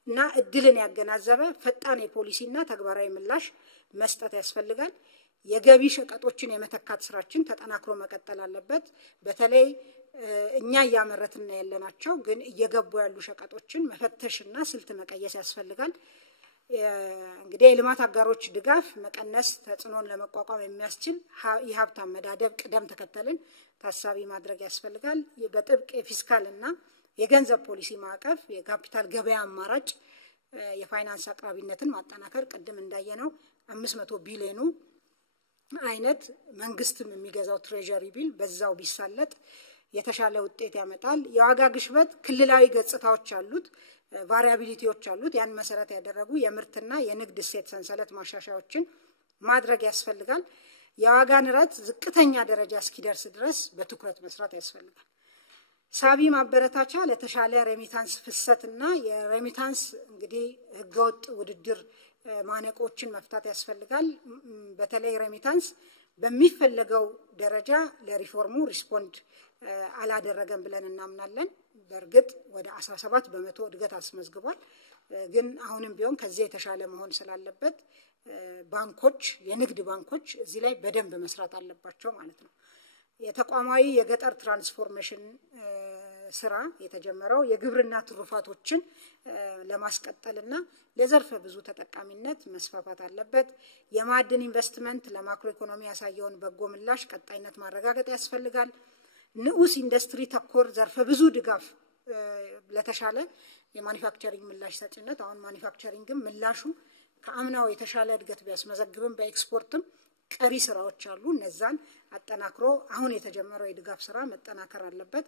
እና እድልን ያገናዘበ ፈጣን የፖሊሲና ተግባራዊ ምላሽ መስጠት ያስፈልጋል። የገቢ ሸቀጦችን የመተካት ስራችን ተጠናክሮ መቀጠል አለበት። በተለይ እኛ ያመረትና ያለናቸው ግን እየገቡ ያሉ ሸቀጦችን መፈተሽና ስልት መቀየስ ያስፈልጋል። እንግዲህ የልማት አጋሮች ድጋፍ መቀነስ ተጽዕኖን ለመቋቋም የሚያስችል የሀብት አመዳደብ ቅደም ተከተልን ታሳቢ ማድረግ ያስፈልጋል። በጥብቅ የፊስካልና የገንዘብ ፖሊሲ ማዕቀፍ የካፒታል ገበያ አማራጭ የፋይናንስ አቅራቢነትን ማጠናከር ቅድም እንዳየነው 500 ቢሊዮኑ አይነት መንግስትም የሚገዛው ትሬጀሪ ቢል በዛው ቢሳለጥ የተሻለ ውጤት ያመጣል። የዋጋ ግሽበት ክልላዊ ገጽታዎች አሉት፣ ቫሪያቢሊቲዎች አሉት። ያን መሰረት ያደረጉ የምርትና የንግድ እሴት ሰንሰለት ማሻሻያዎችን ማድረግ ያስፈልጋል። የዋጋ ንረት ዝቅተኛ ደረጃ እስኪደርስ ድረስ በትኩረት መስራት ያስፈልጋል። ሳቢ ማበረታቻ ለተሻለ ሬሚታንስ ፍሰትና የሬሚታንስ እንግዲህ ህገወጥ ውድድር ማነቆችን መፍታት ያስፈልጋል። በተለይ ሬሚታንስ በሚፈለገው ደረጃ ለሪፎርሙ ሪስፖንድ አላደረገም ብለን እናምናለን። በእርግጥ ወደ 17% እድገት አስመዝግቧል። ግን አሁንም ቢሆን ከዚህ የተሻለ መሆን ስላለበት ባንኮች የንግድ ባንኮች እዚህ ላይ በደንብ መስራት አለባቸው ማለት ነው። የተቋማዊ የገጠር ትራንስፎርሜሽን ስራ የተጀመረው የግብርና ትሩፋቶችን ለማስቀጠልና ለዘርፈ ብዙ ተጠቃሚነት መስፋፋት አለበት። የማዕድን ኢንቨስትመንት ለማክሮ ኢኮኖሚ ያሳየውን በጎ ምላሽ ቀጣይነት ማረጋገጥ ያስፈልጋል። ንዑስ ኢንዱስትሪ ተኮር ዘርፈ ብዙ ድጋፍ ለተሻለ የማኒፋክቸሪንግ ምላሽ ሰጭነት አሁን ማኒፋክቸሪንግም ምላሹ ከአምናው የተሻለ እድገት ቢያስመዘግብም በኤክስፖርትም ቀሪ ስራዎች አሉ። እነዛን አጠናክሮ አሁን የተጀመረው የድጋፍ ስራ መጠናከር አለበት።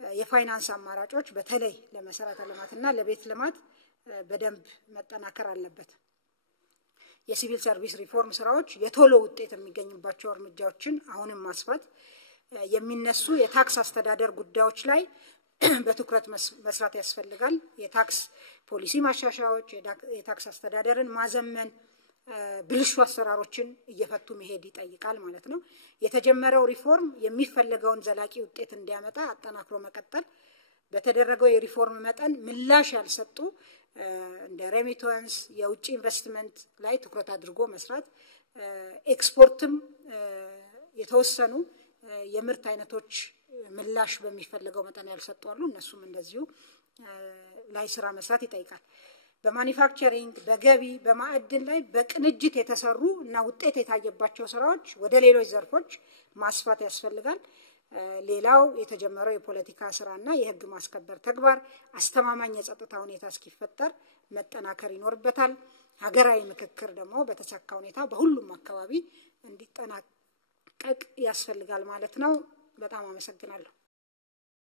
የፋይናንስ አማራጮች በተለይ ለመሰረተ ልማትና ለቤት ልማት በደንብ መጠናከር አለበት። የሲቪል ሰርቪስ ሪፎርም ስራዎች የቶሎ ውጤት የሚገኝባቸው እርምጃዎችን አሁንም ማስፋት፣ የሚነሱ የታክስ አስተዳደር ጉዳዮች ላይ በትኩረት መስራት ያስፈልጋል። የታክስ ፖሊሲ ማሻሻያዎች፣ የታክስ አስተዳደርን ማዘመን፣ ብልሹ አሰራሮችን እየፈቱ መሄድ ይጠይቃል ማለት ነው። የተጀመረው ሪፎርም የሚፈልገውን ዘላቂ ውጤት እንዲያመጣ አጠናክሮ መቀጠል፣ በተደረገው የሪፎርም መጠን ምላሽ ያልሰጡ እንደ ሬሚታንስ የውጭ ኢንቨስትመንት ላይ ትኩረት አድርጎ መስራት፣ ኤክስፖርትም የተወሰኑ የምርት አይነቶች ምላሽ በሚፈልገው መጠን ያልሰጡ አሉ። እነሱም እንደዚሁ ላይ ስራ መስራት ይጠይቃል። በማኒፋክቸሪንግ፣ በገቢ፣ በማዕድን ላይ በቅንጅት የተሰሩ እና ውጤት የታየባቸው ስራዎች ወደ ሌሎች ዘርፎች ማስፋት ያስፈልጋል። ሌላው የተጀመረው የፖለቲካ ስራና የህግ ማስከበር ተግባር አስተማማኝ የጸጥታ ሁኔታ እስኪፈጠር መጠናከር ይኖርበታል። ሀገራዊ ምክክር ደግሞ በተሳካ ሁኔታ በሁሉም አካባቢ እንዲጠናቀቅ ያስፈልጋል ማለት ነው። በጣም አመሰግናለሁ።